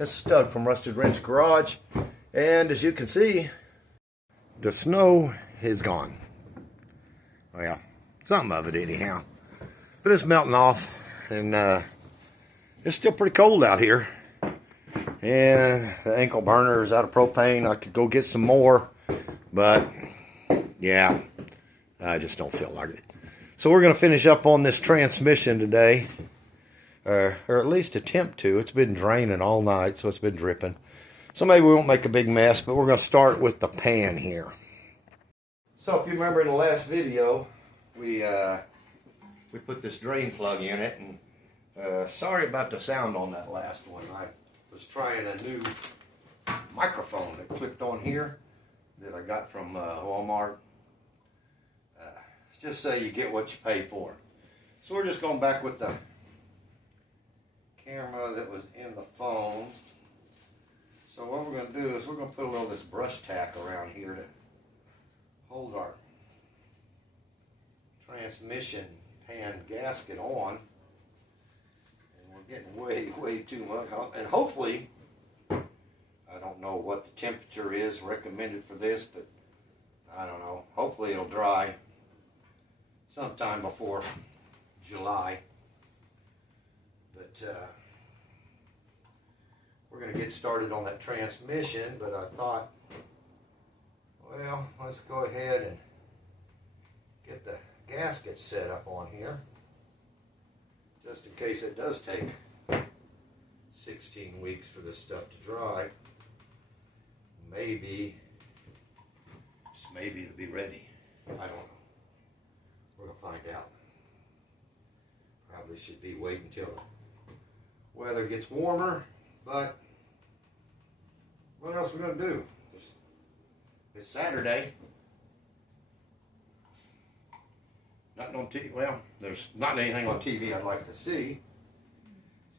This is Doug from Rusted Wrench Garage, and as you can see, the snow is gone. Well, some of it anyhow, but it's melting off, and it's still pretty cold out here. And the ankle burner is out of propane. I could go get some more, but yeah, I just don't feel like it. So we're going to finish up on this transmission today, or at least attempt to. It's been draining all night, so it's been dripping. So maybe we won't make a big mess, but we're going to start with the pan here. So if you remember in the last video, we put this drain plug in it, and sorry about the sound on that last one. I was trying a new microphone that clipped on here that I got from Walmart. Just say you get what you pay for. So we're just going back with the camera that was in the phone. So what we're going to do is we're going to put a little of this brush tack around here to hold our transmission pan gasket on. And we're getting way too much. And hopefully, I don't know what the temperature is recommended for this, but I don't know. Hopefully it'll dry sometime before July. But we're going to get started on that transmission, but I thought, well, let's go ahead and get the gasket set up on here, just in case it does take 16 weeks for this stuff to dry. Maybe, just maybe it'll be ready. I don't know. We're going to find out. Probably should be waiting until the weather gets warmer, but what else are we going to do? It's Saturday. Nothing on TV. Well, there's not anything on TV I'd like to see.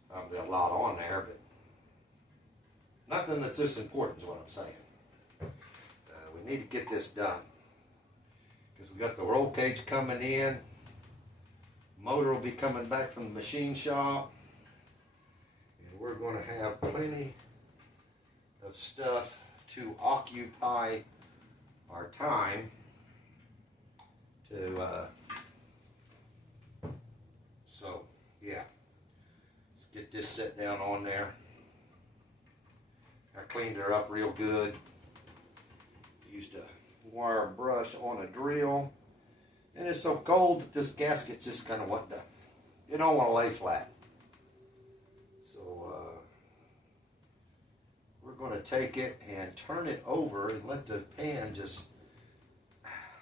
Probably a lot on there, but nothing that's this important is what I'm saying. We need to get this done. Because we got the roll cage coming in, motor will be coming back from the machine shop, and we're going to have plenty of stuff to occupy our time to so yeah, let's get this set down on there. I cleaned her up real good, used a wire brush on a drill, and it's so cold that this gasket's just kind of what the, you don't want to lay flat. So we're going to take it and turn it over and let the pan just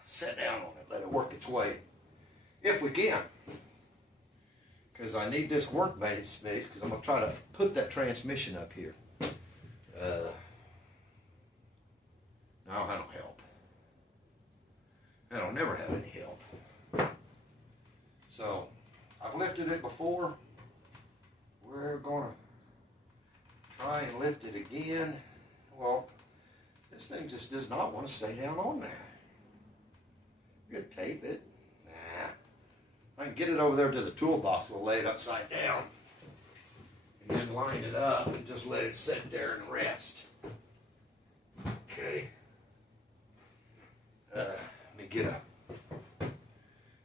sit down on it, let it work its way, if we can. Because I need this workbench space, because I'm going to try to put that transmission up here. No, that'll help. That'll never have any help. So, I've lifted it before. We're going to try and lift it again. Well, this thing just does not want to stay down on there. You could tape it. Nah. I can get it over there to the toolbox. We'll lay it upside down. And then line it up and just let it sit there and rest. Okay. Let me get a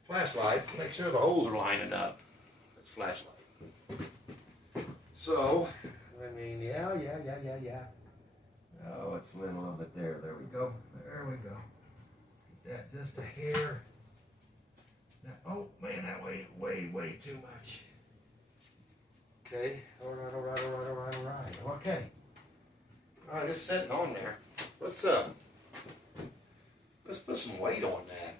flashlight, make sure the holes are lining up. That's flashlight. So, I mean, yeah. Oh, it's a little of it there. There we go. There we go. Get that just a hair. That, oh, man, that way too much. Okay. All right. Okay. All right, it's sitting on there. Let's put some weight on that.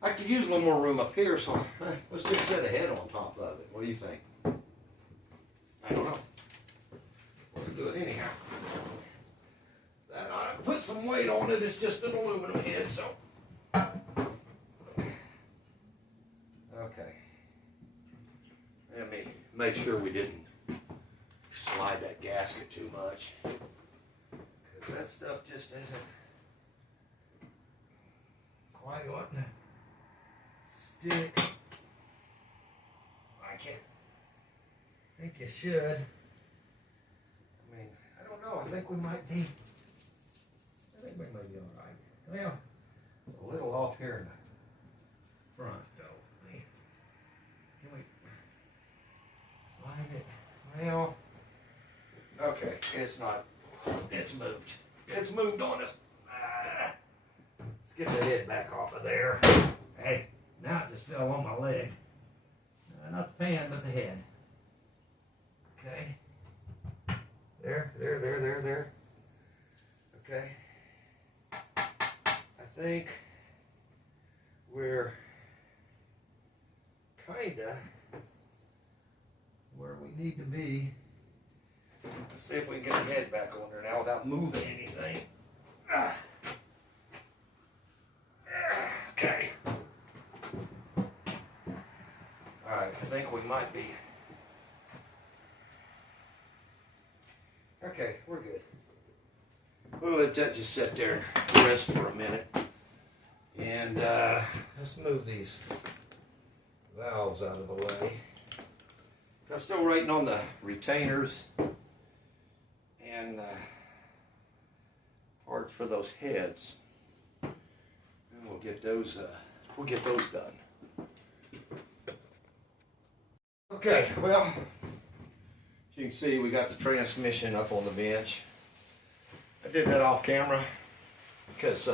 I could use a little more room up here, so let's just set a head on top of it. What do you think? I don't know. We're going to do it anyhow. That ought to put some weight on it. It's just an aluminum head, so. Okay. Let me make sure we didn't slide that gasket too much. Because that stuff just isn't quite wanting to stick. I think you should. think we might be all right. Well, it's a little off here in the front, though. Can we slide it? Well, okay, it's not. It's moved. It's moved on us. Let's get the head back off of there. Hey, now it just fell on my leg. Not the pan, but the head. Okay. There. Okay. I think we're kinda where we need to be. Let's see if we can get the head back on there now without moving anything. Okay. Alright, I think we might be. Okay, we're good. We'll let that just sit there and rest for a minute. And let's move these valves out of the way. I'm still waiting on the retainers and parts for those heads. And we'll get those done. Okay, well, as you can see, we got the transmission up on the bench. I did that off camera because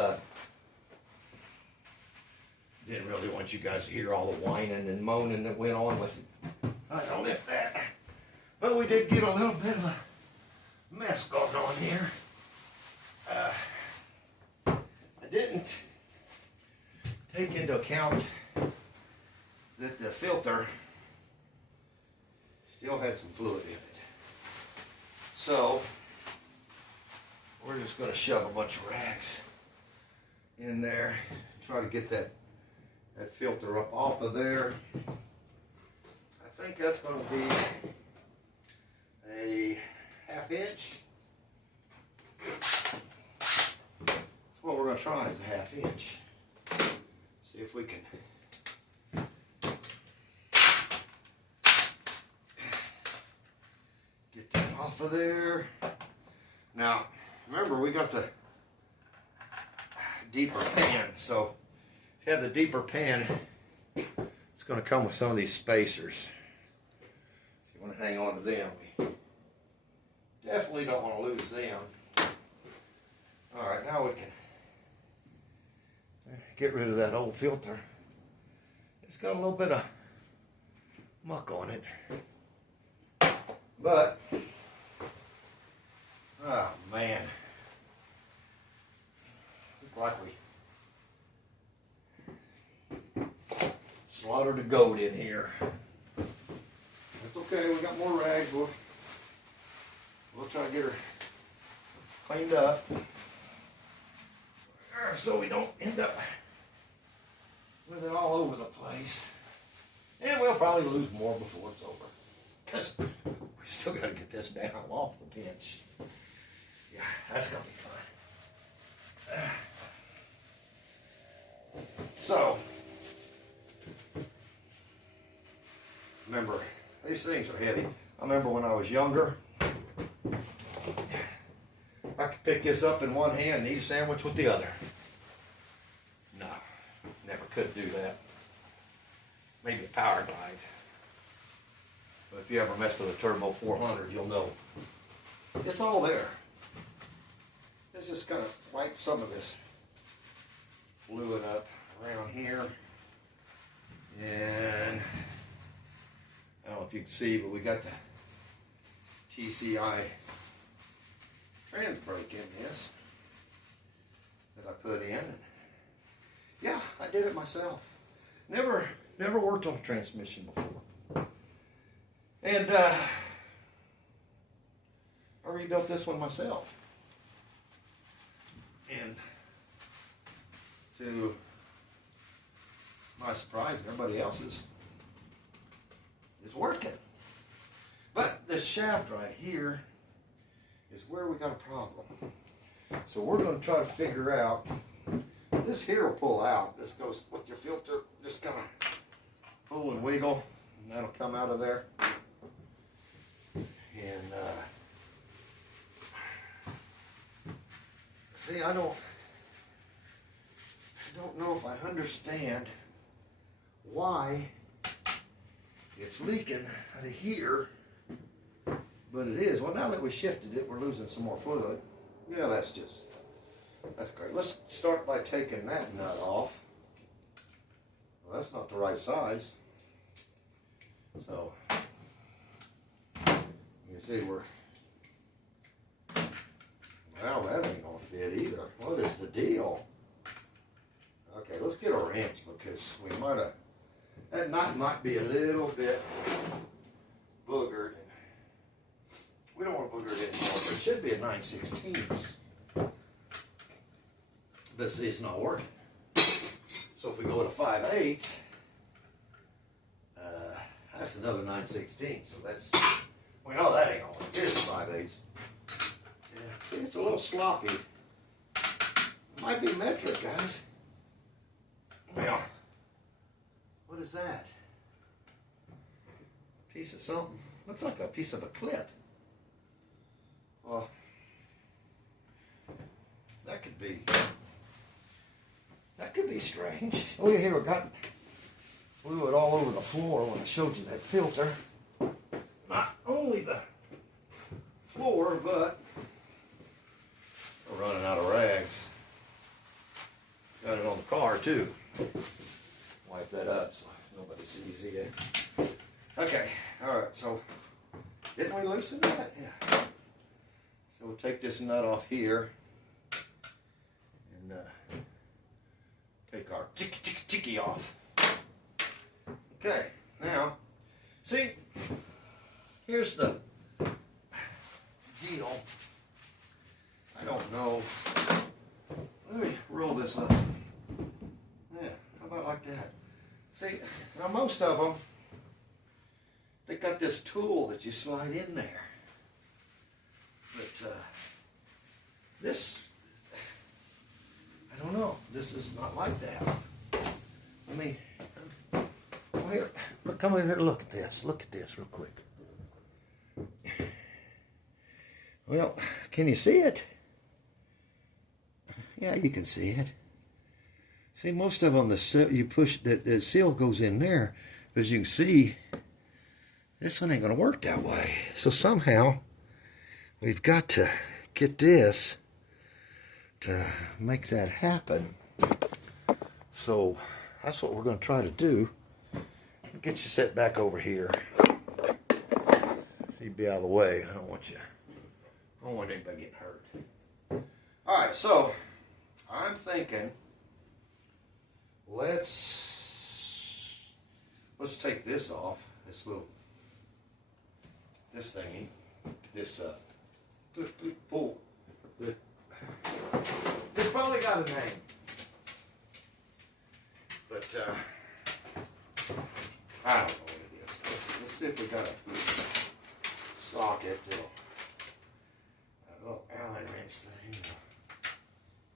didn't really want you guys to hear all the whining and moaning that went on with it. I don't lift that. But we did get a little bit of a mess going on here. I didn't take into account that the filter still had some fluid in it. So we're just going to shove a bunch of rags in there, try to get that filter up off of there. I think that's going to be a 1/2 inch. That's what we're going to try is a 1/2 inch. See if we can get that off of there. Now, remember we got the deeper pan, so if you have the deeper pan, it's going to come with some of these spacers. So you want to hang on to them. We definitely don't want to lose them. All right, now we can get rid of that old filter. It's got a little bit of muck on it. But, oh man, look like we slaughtered a goat in here. That's okay, we got more rags. We'll try to get her cleaned up so we don't end up with it all over the place. And we'll probably lose more before it's over. Because we still got to get this down off the bench. Yeah, that's going to be fun. So, remember, these things are heavy. I remember when I was younger, I could pick this up in one hand and eat a sandwich with the other. No, never could do that. Maybe a power glide. But if you ever mess with a Turbo 400, you'll know. It's all there. Let's just kind of wipe some of this fluid up around here. And I don't know if you can see, but we got the TCI trans brake in this that I put in. And yeah, I did it myself. Never worked on a transmission before. And I rebuilt this one myself. And to my surprise, everybody else's is working. But this shaft right here is where we got a problem. So we're going to try to figure out, this here will pull out. This goes with your filter, just kind of pull and wiggle, and that'll come out of there. And See, I don't know if I understand why it's leaking out of here, but it is. Well, now that we shifted it, we're losing some more fluid. Yeah, that's great. Let's start by taking that nut off. Well, that's not the right size. So, you see well, that ain't gonna fit either. What is the deal? Okay, let's get a wrench because we that knot might be a little bit boogered. We don't want to booger it anymore, but it should be a 9/16. But see, it's not working. So if we go to 5/8, that's another 9/16. So we know that ain't gonna work. Here's 5/8. Yeah, see, it's a little sloppy. It might be metric, guys. Well, what is that? Piece of something. Looks like a piece of a clip. Well, that could be strange. Oh, yeah, here we got fluid all over the floor when I showed you that filter. Not only the floor, but we're running out of rags. Got it on the car too. Wipe that up so nobody sees it. Okay, all right, so didn't we loosen that? Yeah. So we'll take this nut off here and take our ticky off. Okay, now, see, here's the deal. I don't know. Let me roll this up. Yeah, how about like that? See, now most of them, they got this tool that you slide in there. But this, I don't know. This is not like that. Let me, well, here, come over here and look at this. Look at this real quick. Well, can you see it? Yeah, you can see it. See, most of them, you push, the seal goes in there. But as you can see, this one ain't going to work that way. So somehow, we've got to get this to make that happen. So that's what we're going to try to do. Get you set back over here. So you be out of the way. I don't want anybody getting hurt. All right, so I'm thinking let's take this off. This thingy. This pull. It's probably got a name, but I don't know what it is. Let's see if we got a socket, a little Allen wrench thing.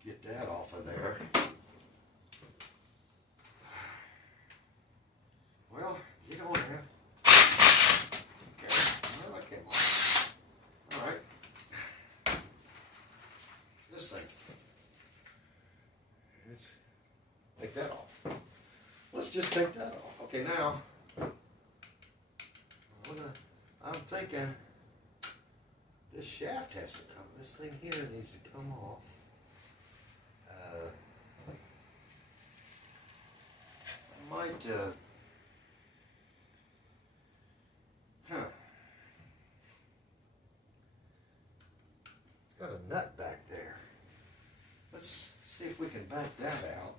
Get that off of there. Well, get on there. Okay, well, that came off. All right. This thing. Let's take that off. Let's just take that off. Okay, now, I'm thinking this shaft has to come. This thing here needs to come off. I might, it's got a nut back there. Let's see if we can back that out.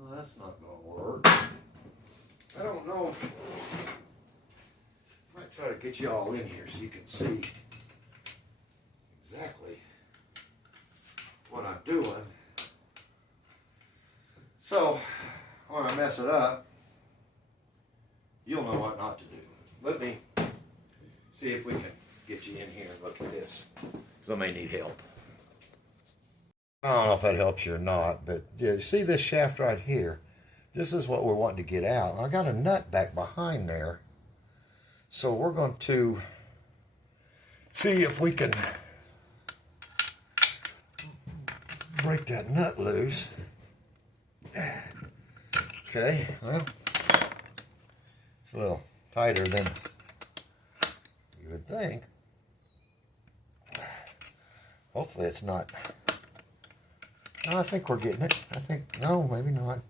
Well, that's not going to work. I don't know. I might try to get you all in here so you can see exactly what I'm doing. So, when I mess it up, you'll know what not to do. Let me see if we can get you in here and look at this, because I may need help. I don't know if that helps you or not, but yeah, see this shaft right here? This is what we're wanting to get out. I got a nut back behind there, so we're going to see if we can break that nut loose. Okay, well, it's a little tighter than you would think. Hopefully it's not. No, I think we're getting it. I think, no, maybe not.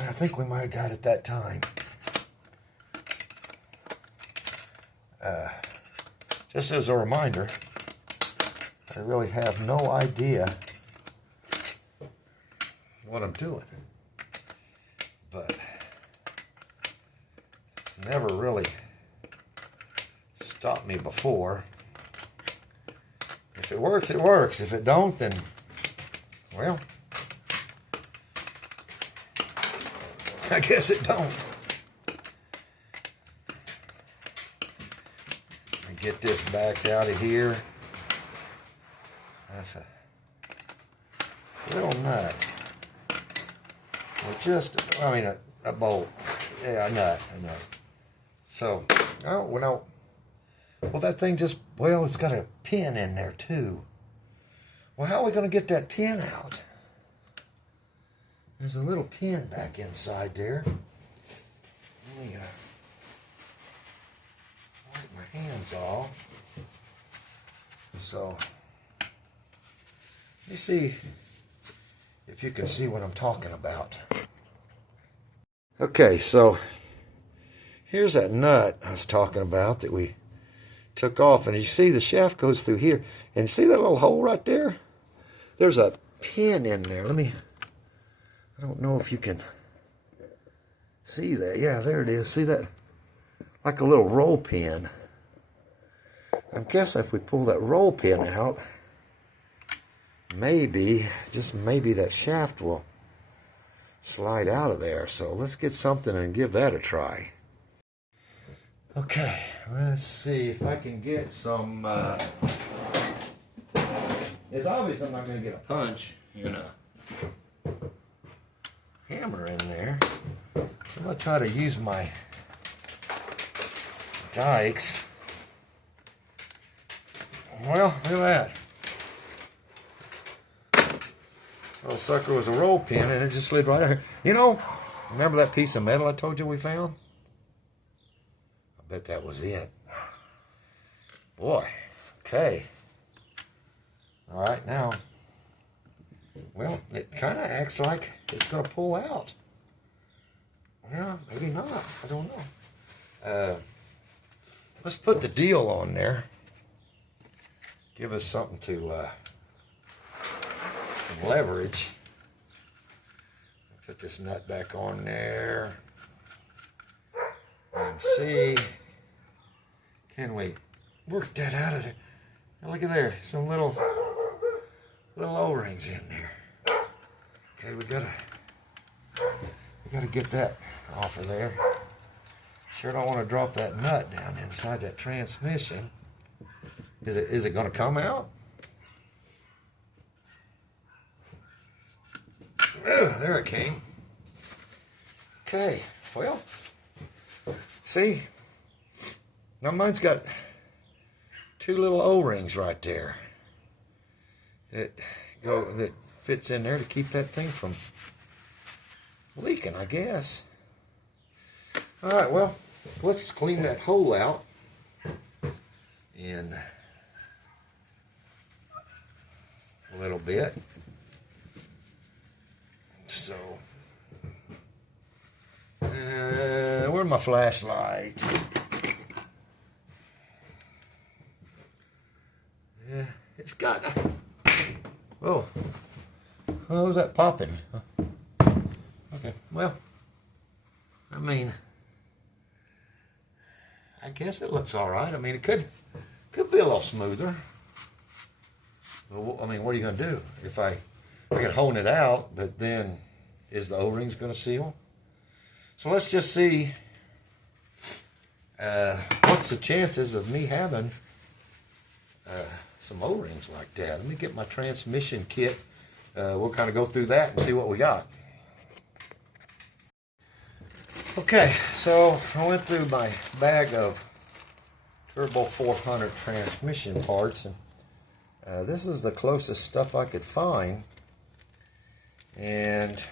I think we might have got it that time. Just as a reminder, I really have no idea what I'm doing. But it's never really stopped me before. If it works, it works. If it don't, then, well, I guess it don't. Get this back out of here. That's a little nut. Or just, I mean, a bolt. Yeah, a nut. So, oh, well, that thing just, well, it's got a pin in there too. Well, how are we going to get that pin out? There's a little pin back inside there. Let me, wipe my hands off. So, you see if you can see what I'm talking about. Okay, so here's that nut I was talking about that we took off, and you see the shaft goes through here, and see that little hole right there? There's a pin in there. I don't know if you can see that. Yeah, there it is. See that? Like a little roll pin. I guess if we pull that roll pin out, maybe, just maybe, that shaft will slide out of there. So let's get something and give that a try. Okay, let's see if I can get some, it's obvious I'm not going to get a punch and a hammer in there. So I'm going to try to use my dikes. Well, look at that. Little sucker was a roll pin and it just slid right out here. You know, remember that piece of metal I told you we found? I bet that was it. Boy, okay. All right, now, well, it kind of acts like it's going to pull out. Yeah, maybe not. I don't know. Let's put the deal on there. Give us something to some leverage. Put this nut back on there and see, can we work that out of there? Now look at there, some little O-rings in there. Okay, we gotta get that off of there. Sure don't want to drop that nut down inside that transmission. Is it going to come out? Oh, there it came. Okay, well, see, now mine's got two little O-rings right there that fits in there to keep that thing from leaking, I guess. All right, well, let's clean that hole out in a little bit. So, where's my flashlight? Yeah, it's got. Oh, what was that popping? Okay, well, I mean, I guess it looks all right. I mean, it could be a little smoother. Well, I mean, what are you going to do? If I can hone it out, but then is the O-rings going to seal? So let's just see what's the chances of me having some O-rings like that. Let me get my transmission kit. We'll kind of go through that and see what we got. Okay, so I went through my bag of Turbo 400 transmission parts, and this is the closest stuff I could find. And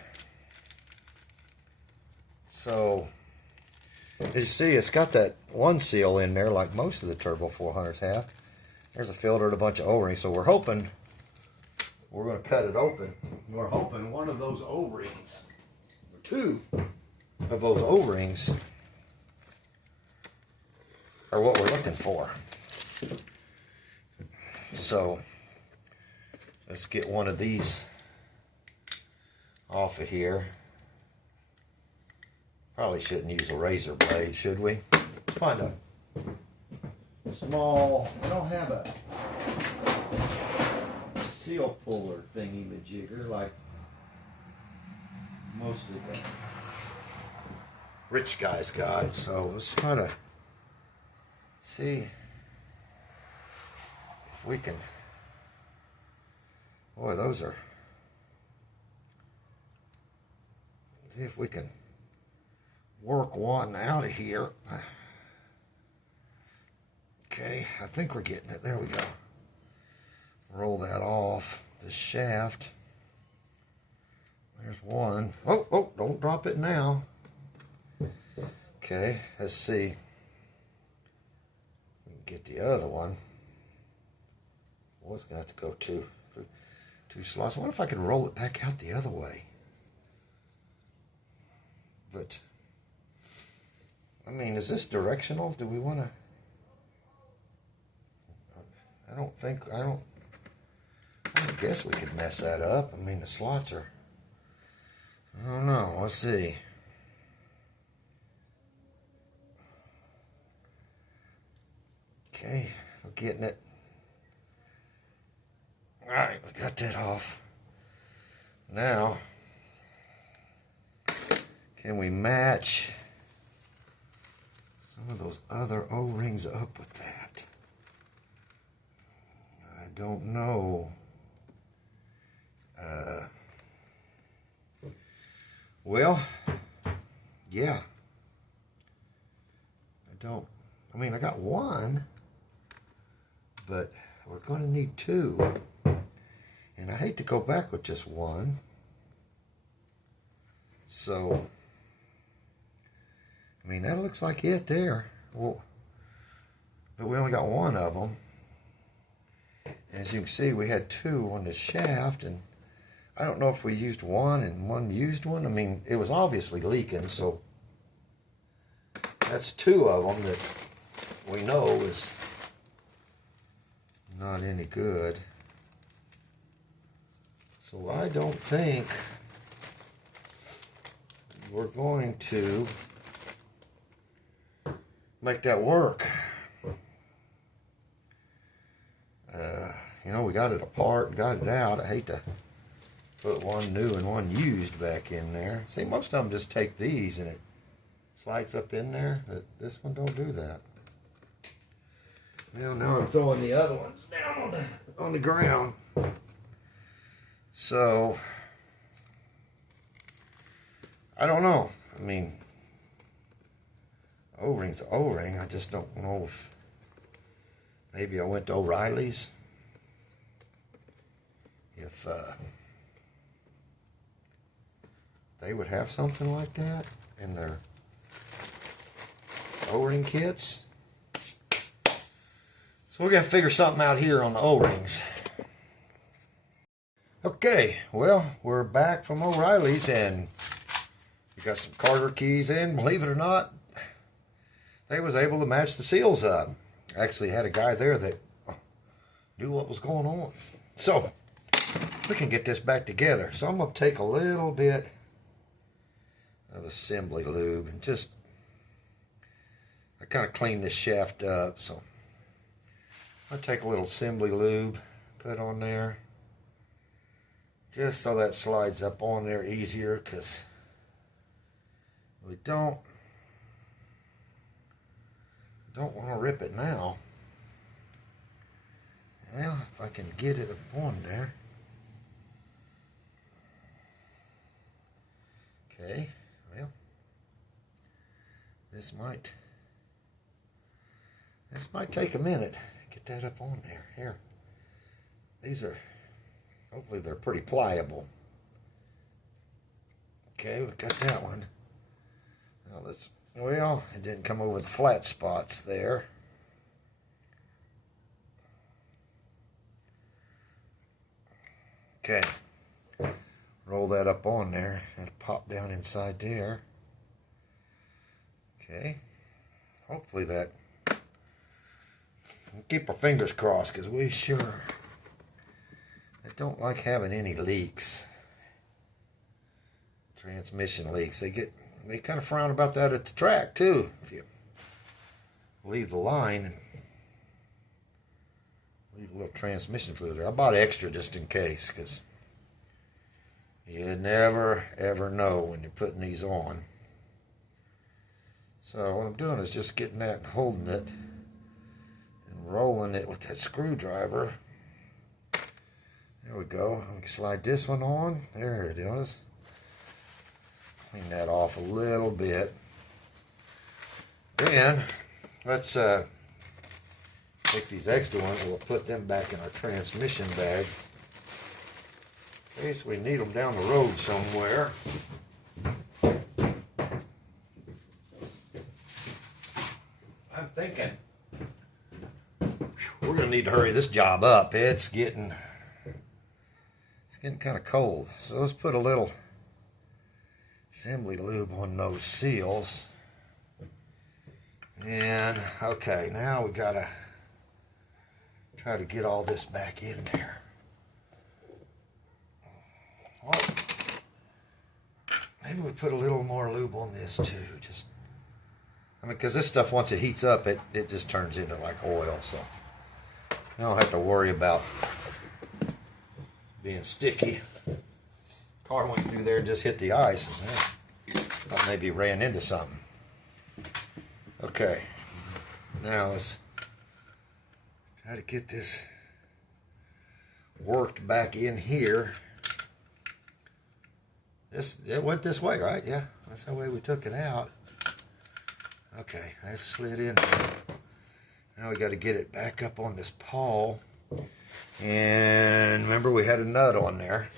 so, as you see, it's got that one seal in there like most of the Turbo 400s have. There's a filter and a bunch of O-rings, so we're hoping we're going to cut it open. We're hoping one of those O-rings, or two of those O-rings, are what we're looking for. So let's get one of these off of here. Probably shouldn't use a razor blade, should we? Let's find a small, I don't have a seal puller thingy-majigger like most of the rich guys got. So let's try to see if we can. Boy, those are. See if we can work one out of here. Okay, I think we're getting it. There we go. Roll that off the shaft. There's one. Oh, oh, don't drop it now. Okay, let's see. We can get the other one. Well, it's going to have to go two slots. What if I could roll it back out the other way? But, I mean, is this directional? Do we want to? I guess we could mess that up. I mean, the slots are, I don't know. Let's see. Okay, we're getting it. All right, we got that off. Now, can we match some of those other O-rings up with that? I don't know. Well, yeah. I mean, I got one, but we're going to need two. And I hate to go back with just one. So, I mean, that looks like it there. Well, but we only got one of them. As you can see, we had two on the shaft, and I don't know if we used one and one used one. I mean, it was obviously leaking, so that's two of them that we know is not any good. So I don't think we're going to make that work. You know, we got it apart and got it out. I hate to put one new and one used back in there. See, most of them just take these and it slides up in there, but this one don't do that. Well, now I'm throwing the other ones down on the ground. So, I don't know. I mean, O-ring's O-ring. I just don't know if maybe I went to O'Reilly's. If they would have something like that in their O-ring kits. So we got to figure something out here on the O-rings. Okay, well, we're back from O'Reilly's and we got some Carter keys in. Believe it or not, they was able to match the seals up. Actually had a guy there that knew what was going on. So, we can get this back together. So I'm going to take a little bit of assembly lube and just, I kind of cleaned this shaft up. So I'll take a little assembly lube, put on there, just so that slides up on there easier, because we don't want to rip it now. Well, if I can get it up on there. Okay, well, this might This might take a minute. Get that up on there. Here. These are, hopefully they're pretty pliable. Okay, we've got that one. Now let's, well, it didn't come over the flat spots there. Okay. Roll that up on there. It'll pop down inside there. Okay. Hopefully that. Keep our fingers crossed because we sure I don't like having any leaks. Transmission leaks. They kind of frown about that at the track too. If you leave the line and leave a little transmission fluid there. I bought extra just in case because you never ever know when you're putting these on. So what I'm doing is just getting that and holding it and rolling it with that screwdriver. There we go. I can slide this one on. There it is. Clean that off a little bit. Then let's take these extra ones and we'll put them back in our transmission bag in case we need them down the road somewhere. I'm thinking we're going to need to hurry this job up. It's getting kind of cold. So let's put a little assembly lube on those seals. And okay, now we got to try to get all this back in there. Well, maybe we put a little more lube on this too. Just, I mean, because this stuff, once it heats up, it just turns into like oil. So I don't have to worry about being sticky. Car went through there and just hit the ice. And I maybe ran into something. Okay, now let's try to get this worked back in here. It went this way, right? Yeah, that's the way we took it out. Okay, that's slid in there. Now we got to get it back up on this pawl. And remember, we had a nut on there.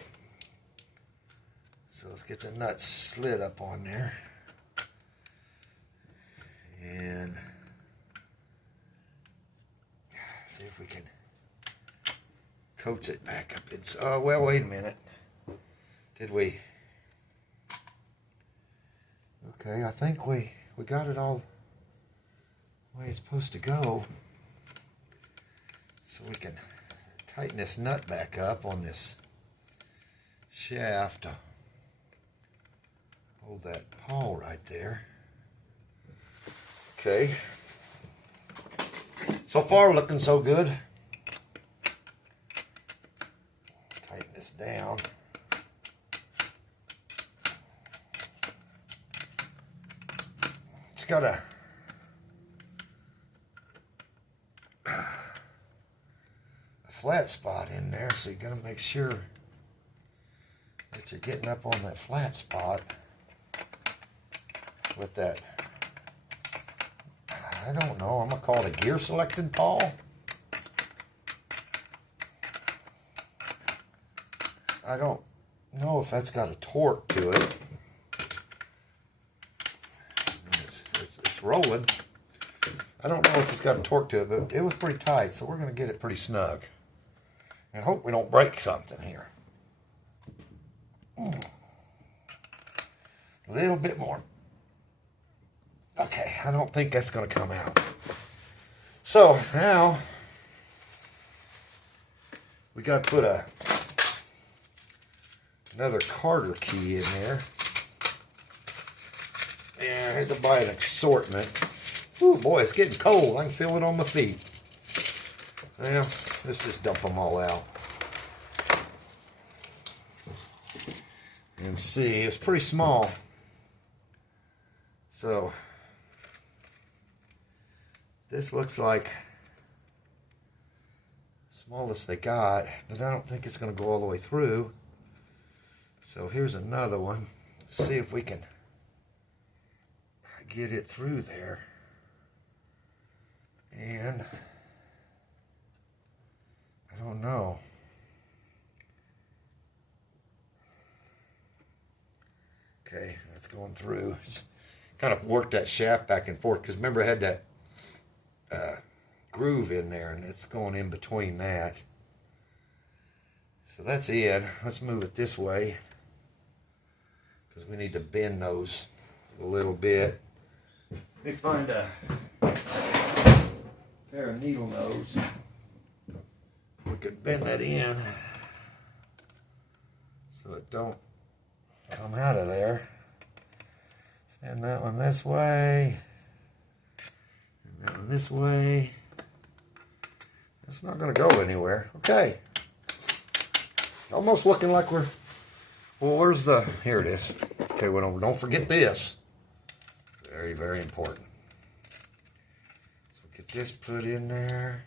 So let's get the nut slid up on there. And see if we can coax it back up inside. Oh, well, wait a minute. Did we? Okay, I think we got it all the way it's supposed to go. So we can tighten this nut back up on this shaft to hold that pawl right there. Okay. So far, looking so good. Tighten this down. It's got a flat spot in there, so you got to make sure that you're getting up on that flat spot with that. I don't know, I'm going to call it a gear selecting pawl. I don't know if that's got a torque to it. It's rolling. I don't know if it's got a torque to it, but it was pretty tight, so we're going to get it pretty snug. And hope we don't break something here. A little bit more. Okay, I don't think that's going to come out. So now we got to put another Carter key in there. And I had to buy an assortment. Ooh, boy, it's getting cold. I can feel it on my feet. Well, let's just dump them all out. And see, it's pretty small. So this looks like the smallest they got, but I don't think it's going to go all the way through. So here's another one. Let's see if we can get it through there. And I don't know. Okay, that's going through. Just kind of work that shaft back and forth, because remember I had that groove in there, and it's going in between that. So that's it. Let's move it this way, because we need to bend those a little bit. Let me find a pair of needle nose. We could bend that in so it don't come out of there. Bend that one this way, and that one this way. It's not going to go anywhere. Okay. Almost looking like we're, well, where's the, here it is. Okay, well, don't forget this. Very, very important. So get this put in there.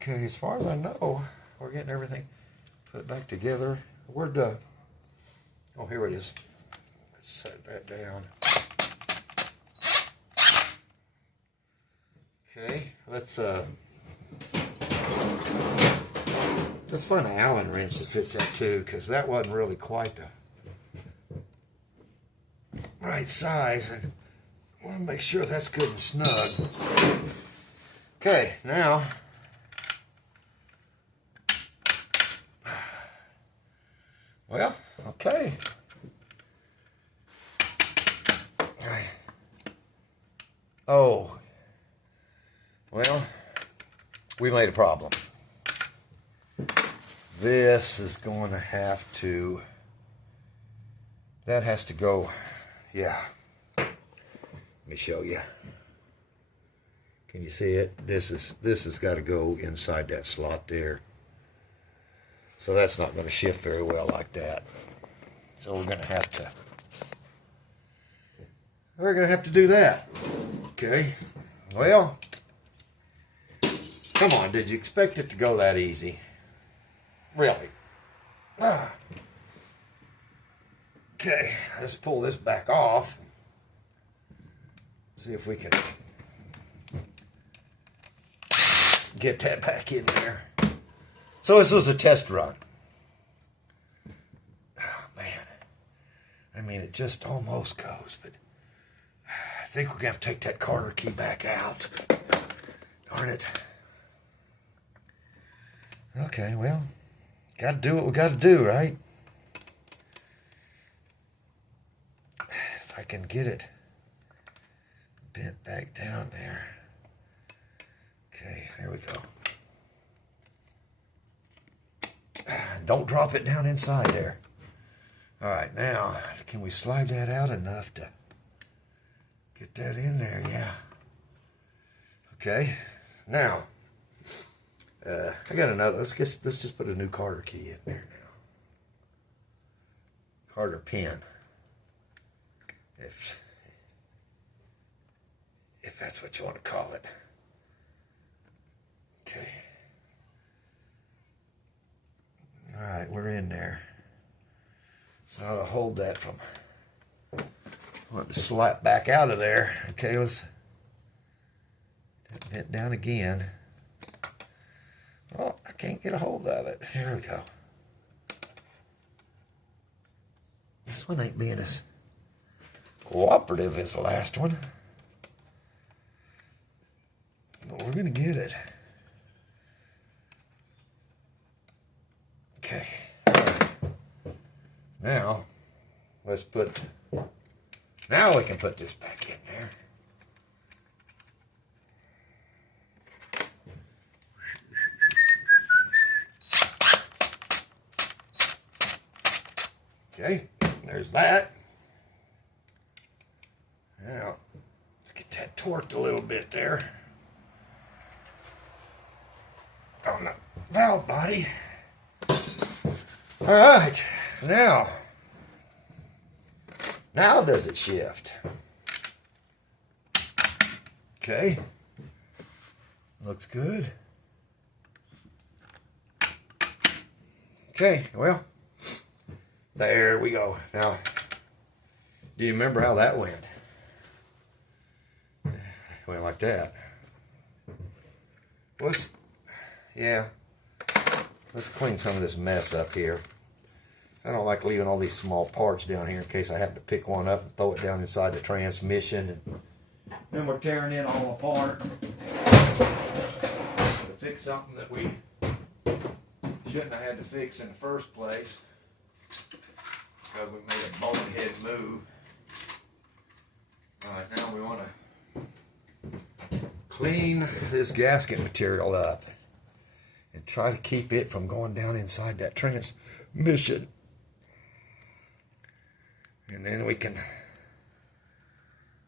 Okay, as far as I know, we're getting everything put back together. Where'd the, oh, here it is. Let's set that down. Okay, let's find an Allen wrench that fits that too, because that wasn't really quite the right size, and I want to make sure that's good and snug. Okay, now well, okay. Oh, well, we made a problem. This is going to have to, that has to go, yeah. Let me show you. Can you see it? This has got to go inside that slot there. So that's not going to shift very well like that. So we're going to have to do that. Okay. Well, come on, did you expect it to go that easy? Really? Ah. Okay, let's pull this back off. See if we can get that back in there. So this was a test run. Oh, man. I mean, it just almost goes, but I think we're going to have to take that Carter key back out. Darn it. Okay, well, got to do what we got to do, right? If I can get it bent back down there. Okay, there we go. Don't drop it down inside there. All right, now, can we slide that out enough to get that in there? Yeah. Okay, now, I got another, let's just put a new Carter key in there now. Carter pin. If that's what you want to call it. Okay. All right, we're in there. So I'll hold that from wanting to slap back out of there. Okay, let's bend down again. Oh, I can't get a hold of it. Here we go. This one ain't being as cooperative as the last one. But we're going to get it. Okay. Now, let's put, now we can put this back in there. Okay, there's that. Now, let's get that torqued a little bit there. On the valve body. All right, now does it shift? Okay, looks good. Okay, well, There we go. Now, do you remember how that went? Went like that. Let's clean some of this mess up here. I don't like leaving all these small parts down here in case I have to pick one up and throw it down inside the transmission. And then we're tearing it all apart to fix something that we shouldn't have had to fix in the first place because we made a bonehead move. All right, now we want to clean this gasket material up and try to keep it from going down inside that transmission. And then we can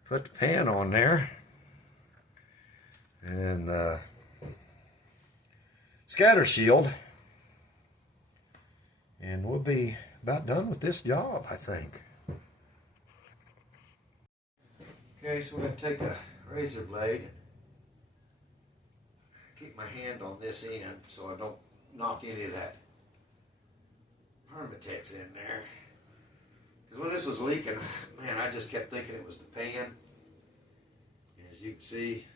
put the pan on there and the scatter shield, and we'll be about done with this job, I think. Okay, so we're going to take a razor blade, keep my hand on this end so I don't knock any of that Permatex in there. Because when this was leaking, man, I just kept thinking it was the pan. As you can see,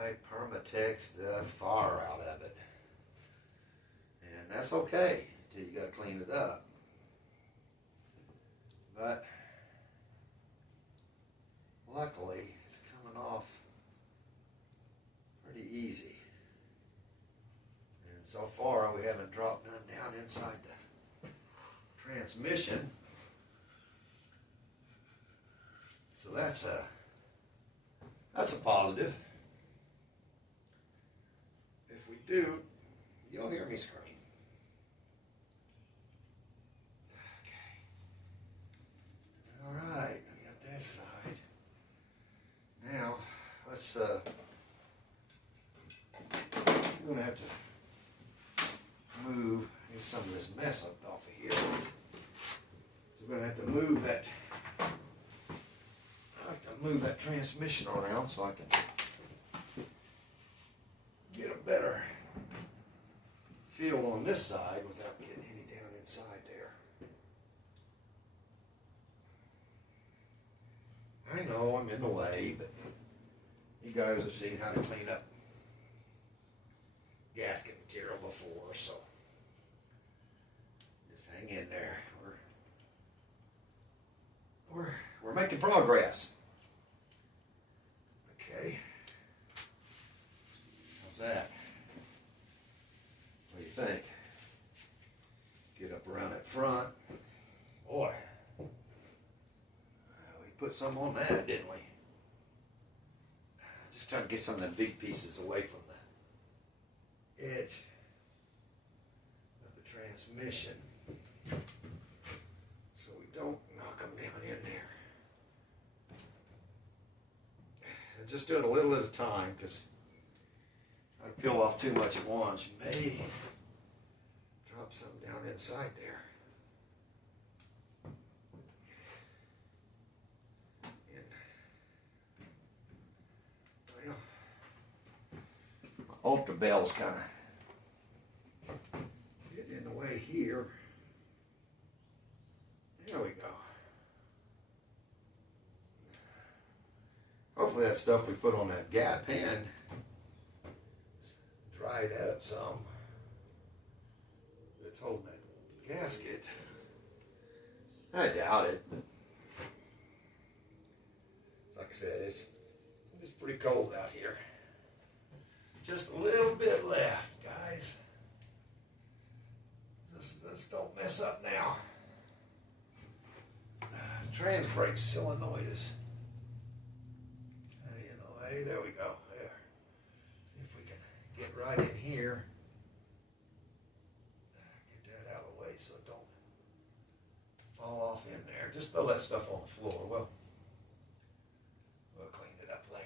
I Permatexed the far out of it. And that's okay until you got to clean it up. But luckily, it's coming off pretty easy. And so far, we haven't dropped none down inside the transmission. So that's a positive. If we do, you'll hear me scream. Okay. All right, I got that side. Now, let's we're gonna have to move some of this mess up off of here. So we're gonna have to move that. I like to move that transmission around so I can get a better feel on this side without getting any down inside there. I know I'm in the way, but you guys have seen how to clean up gasket material before, so just hang in there. We're making progress. Okay. How's that? What do you think? Get up around that front. Boy, we put some on that, didn't we? Just trying to get some of the big pieces away from the edge of the transmission so we don't knock them down in there. And just doing a little at a time because if I peel off too much at once, you may drop some down inside there. Ultra Bell's kind of getting in the way here. There we go. Hopefully that stuff we put on that pan dried out some. That's holding that gasket. I doubt it. But like I said, it's pretty cold out here. Just a little bit left, guys. Just don't mess up now. Trans brake solenoid is, hey, there we go. There. See if we can get right in here. Get that out of the way so it don't fall off in there. Just throw that stuff on the floor. We'll clean it up later.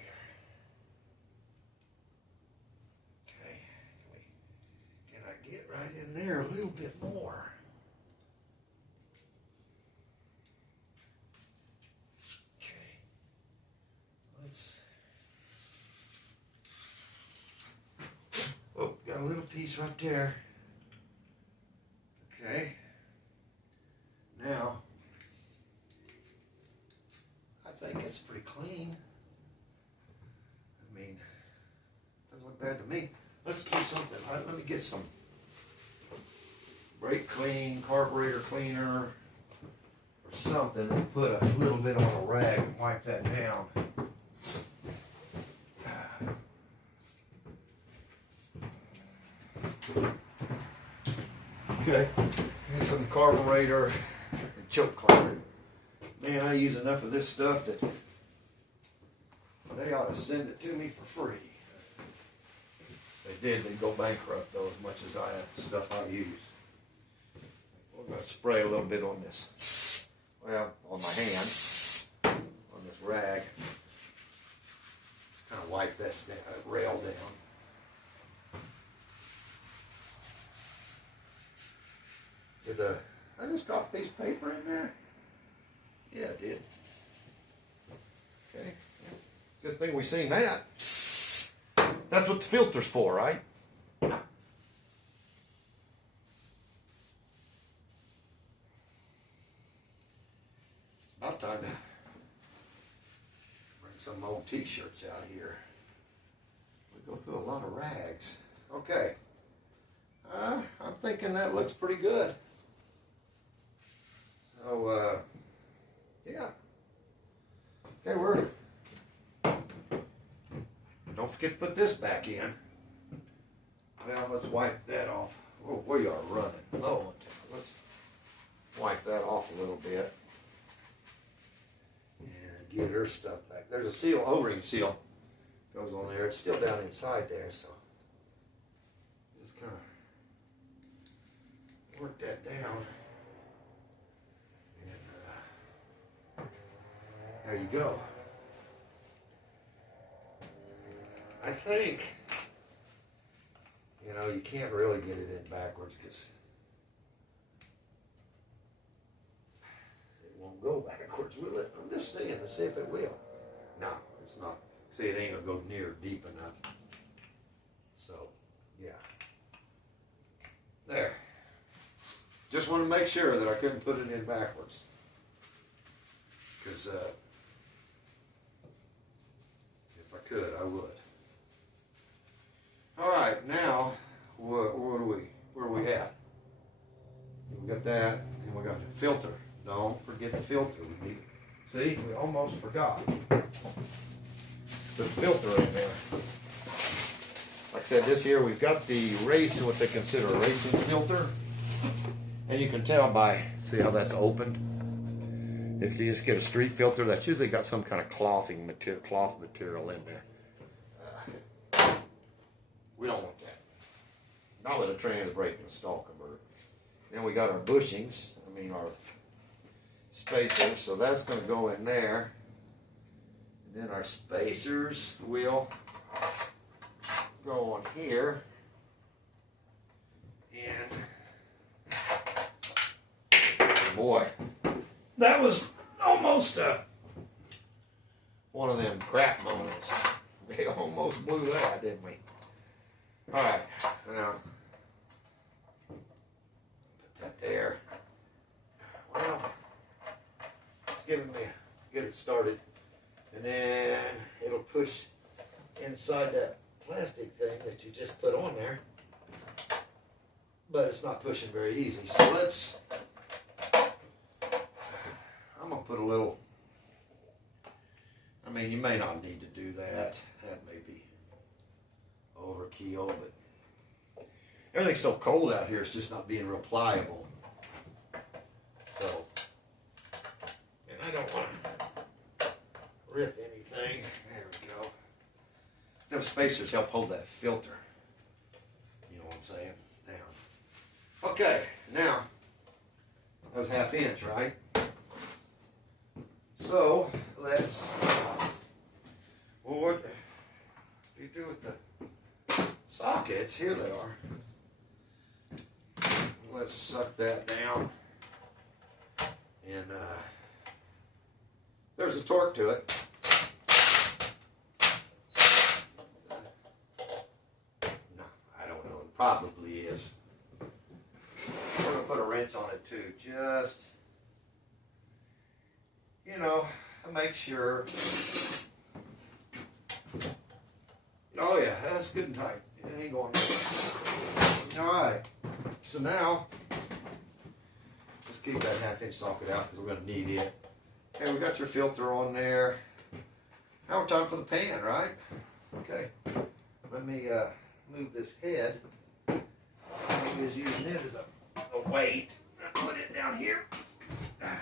Get right in there a little bit more. Okay. Got a little piece right there. Okay. bad to me. Let's do something. Let me get some brake clean, carburetor cleaner, or something, and put a little bit on a rag and wipe that down. Okay, and some carburetor and choke cleaner. Man, I use enough of this stuff that they ought to send it to me for free. If they did, they'd go bankrupt though, as much as stuff I use. We're going to spray a little bit on this, well, on my hand, on this rag. Just kind of wipe this down, rail down. Did I just drop a piece of paper in there? Yeah, I did. Okay. Good thing we seen that. That's what the filter's for, right? It's about time to bring some old t-shirts out here. We go through a lot of rags. Okay. I'm thinking that looks pretty good. So, yeah. Okay, don't forget to put this back in. Well, let's wipe that off. Oh, we are running low. Let's wipe that off a little bit. And get her stuff back. There's a seal, O-ring seal goes on there. It's still down inside there, so just kind of work that down. And there you go. I think, you know, you can't really get it in backwards because it won't go backwards, will it? I'm just saying to see if it will. No, it's not. See, it ain't going to go near deep enough. So, yeah. There. Just want to make sure that I couldn't put it in backwards. Because if I could, I would. All right, now, where are we at? We got that, and we got the filter. Don't forget the filter. See, we almost forgot. Put the filter in there. Like I said, this here, we've got the racing, what they consider a racing filter. And you can tell by, see how that's opened? If you just get a street filter, that's usually got some kind of cloth material in there. We don't want that. Not with a trans brake and a stall converter. Then we got our bushings, our spacers, so that's going to go in there. And then our spacers will go on here. And boy, that was almost one of them crap moments. We almost blew that, didn't we? All right, now put that there. Well, it's get it started, and then it'll push inside that plastic thing that you just put on there. But it's not pushing very easy. So I'm gonna put a little. You may not need to do that. That may be overkill, but everything's so cold out here, it's just not being real pliable. So, and I don't want to rip anything. There we go. Them spacers help hold that filter. You know what I'm saying? Down. Okay, now, that was 1/2 inch, right? So, let's, well, what do you do with the sockets? Here they are. Let's suck that down. And there's a torque to it. No, I don't know. It probably is. We're going to put a wrench on it too. Just, to make sure Oh yeah, that's good and tight. It ain't going nowhere. All right. So now, let's keep that 1/2-inch socket out because we're going to need it. Okay, we got your filter on there. Now we're time for the pan, right? Okay. Let me move this head. I'm just using it as a weight. Put it down here. And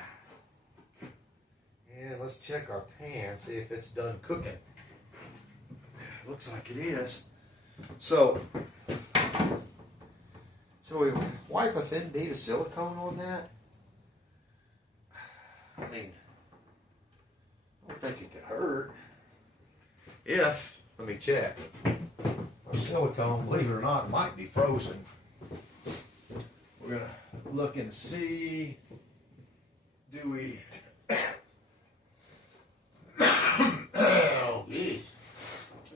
let's check our pan, see if it's done cooking. Looks like it is. So we wipe a thin bead of silicone on that. I mean, I don't think it could hurt. Let me check. Our silicone, believe it or not, might be frozen. We're gonna look and see. Do we? Oh, geez.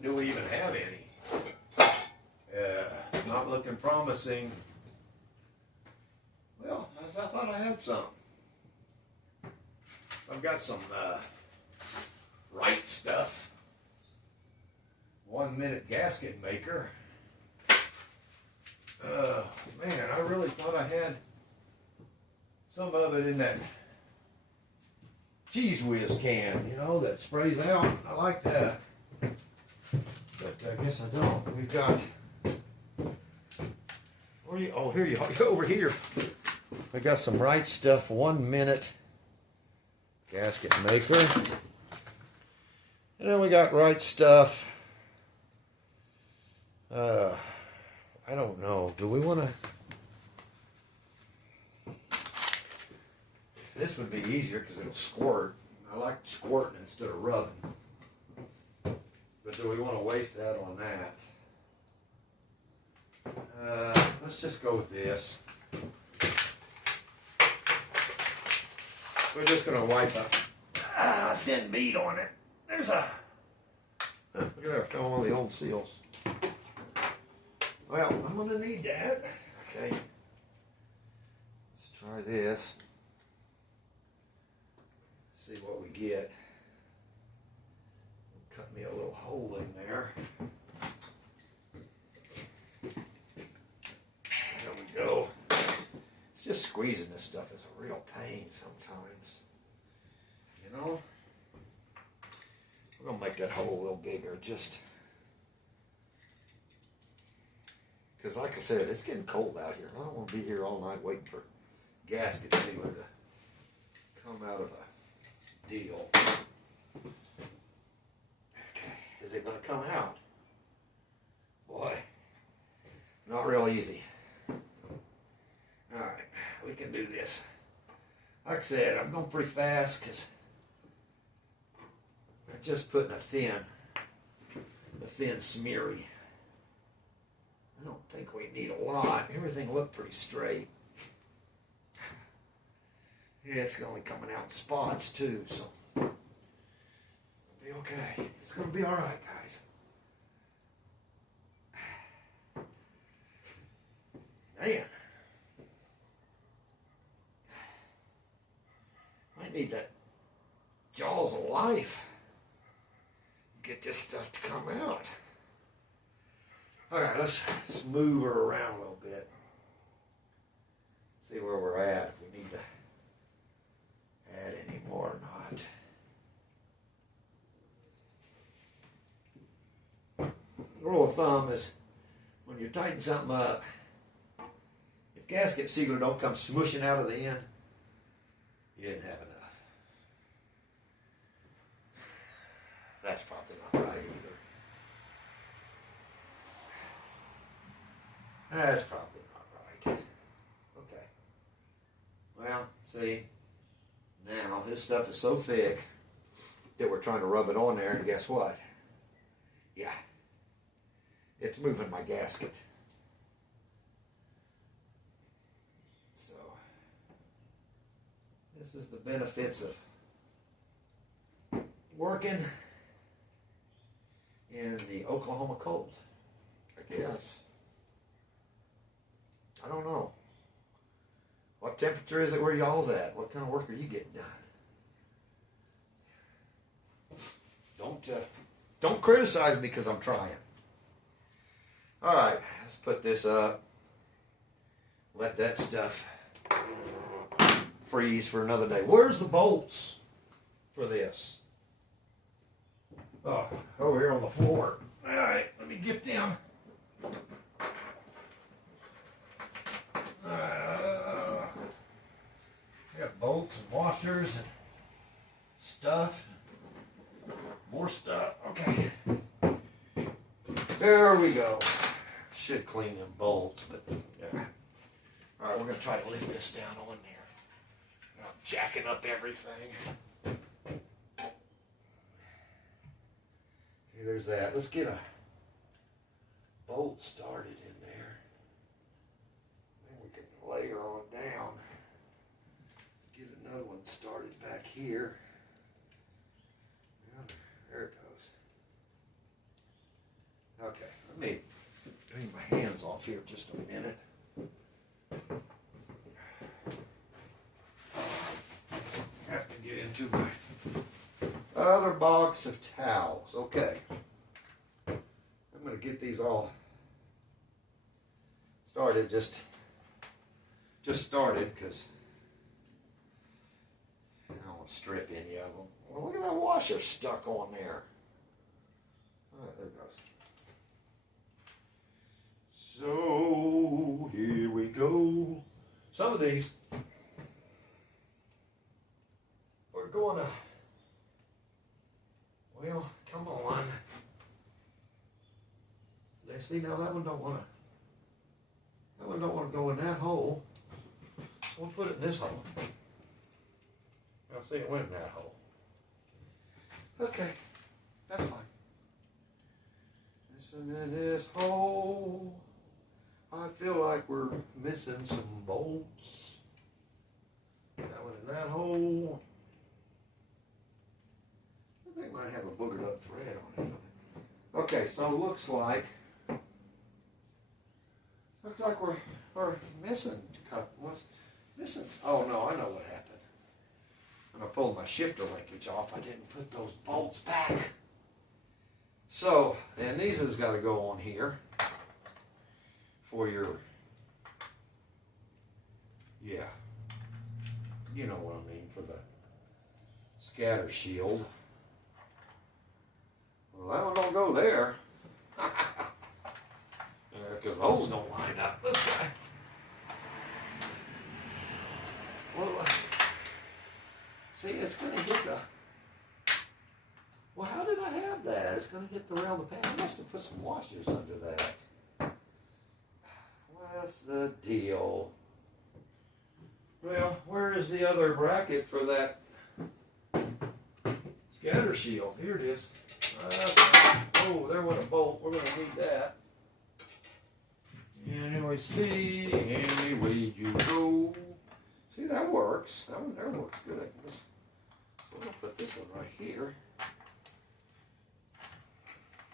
Do we even have any? Not looking promising. Well, I thought I had some. I've got some Right Stuff 1-minute gasket maker. Man, I really thought I had some of it in that Cheese Whiz can, you know, that sprays out. I like that. But I guess I don't. We've got, where are you? Oh, here you are. You're over here. I got some Right Stuff 1-minute gasket maker. And then we got Right Stuff. I don't know. Do we want to? This would be easier because it'll squirt. I like squirting instead of rubbing. But do we want to waste that on that? Let's just go with this. We're just going to wipe a thin bead on it. There's a... Look at that, I found one of the old seals. Well, I'm going to need that. Okay. Let's try this. See what we get. Cut me a little hole in there. There we go. It's just squeezing this stuff is a real pain sometimes. You know? We're going to make that hole a little bigger just because, like I said, it's getting cold out here. I don't want to be here all night waiting for gasket sealer to come out of a deal. Okay, is it going to come out? Boy, not real easy. All right, we can do this. Like I said, I'm going pretty fast because I'm just putting a thin smeary. I don't think we need a lot. Everything looked pretty straight. Yeah, it's only coming out in spots too, so it'll be okay. It's gonna be all right, guys. Man, I need that jaws of life. Get this stuff to come out. All right, let's move her around a little bit. See where we're at, if we need to add any more or not. The rule of thumb is when you tighten something up, if gasket sealer don't come smooshing out of the end, you didn't have enough. That's probably not right either. That's probably not right. Okay. Well, see, now this stuff is so thick that we're trying to rub it on there, and guess what? Yeah, it's moving my gasket. So, this is the benefits of working in the Oklahoma cold, I guess. I don't know. What temperature is it where y'all's at? What kind of work are you getting done? Don't criticize me because I'm trying. All right, let's put this up. Let that stuff freeze for another day. Where's the bolts for this? Oh, over here on the floor. All right, let me get them. Got bolts and washers and stuff. More stuff. Okay. There we go. Should clean them bolts, but yeah. All right, we're gonna try to lift this down on there. I'm jacking up everything. Okay, there's that. Let's get a bolt started in there. Then we can layer on down. Get another one started back here. Yeah, there it goes. Okay, let me clean my hands off here just a minute. Have to get into my other box of towels. Okay. I'm going to get these all started. Just started because I don't want to strip any of them. Well, look at that washer stuck on there. All right, there it goes. So here we go. Some of these we're going to, well, come on. Let's see, now that one don't want to go in that hole. We'll put it in this hole. I'll see it went in that hole. Okay, that's fine. This and then this hole. I feel like we're missing some bolts. That one in that hole. I think it might have a boogered up thread on it. Okay, so looks like we're missing a couple. What's missing? Oh no, I know what happened. When I pulled my shifter linkage off, I didn't put those bolts back. So, and these has got to go on here for your, yeah, you know what I mean, for the scatter shield. Well, that one don't go there. Because the holes don't line up. This guy. Well, see, it's going to hit the, well, how did I have that? It's going to hit around the pan. I must have put some washers under that. What's the deal? Well, where is the other bracket for that scatter shield? Here it is. Oh, there went a bolt. We're going to need that. Anyway, see, anyway you go. See, that works. That one there works good. So we're going to put this one right here.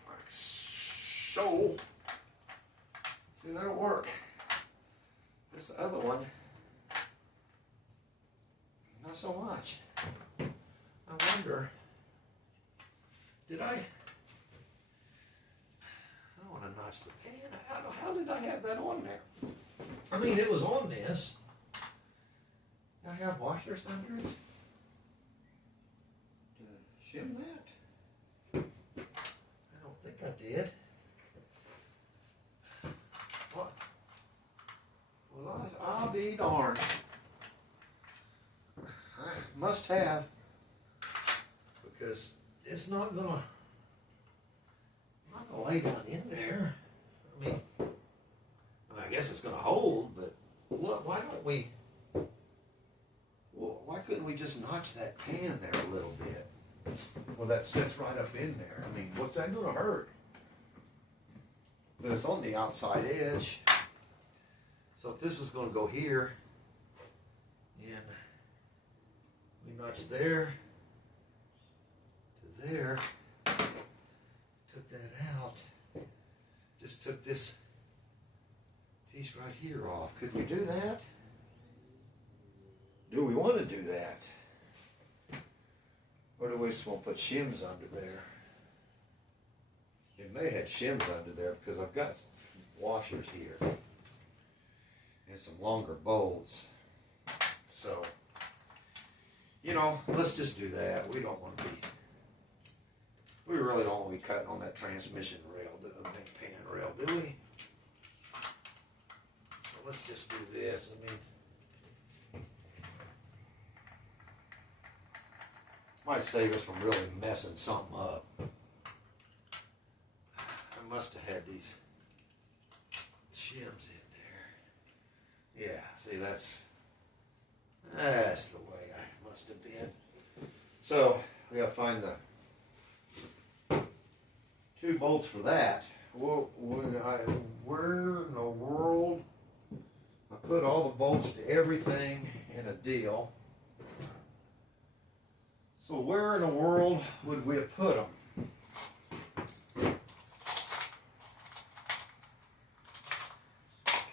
Like so. See, that'll work. This other one, not so much. I wonder, did I don't want to notch the pan. How did I have that on there? I mean, it was on this. Did I have washers under it? To shim that? I don't think I did. What? Well, I'll be darned. I must have, because it's not gonna lay down in there. I mean, I guess it's gonna hold, but look, why couldn't we just notch that pan there a little bit? Well, that sits right up in there. I mean, what's that gonna hurt? But it's on the outside edge. So if this is gonna go here, and we notch there to there, took that out, just took this piece right here off. Could we do that? Do we want to do that? Or do we just want to put shims under there? It may have shims under there because I've got washers here and some longer bolts. So, you know, let's just do that. We don't want to be, we really don't want to be cutting on that transmission rail, the big pan rail, do we? So let's just do this. I mean, might save us from really messing something up. I must have had these shims in there. Yeah, see, that's the way I must have been. So we gotta find the 2 bolts for that. Well, where in the world? I put all the bolts to everything in a deal. So where in the world would we have put them?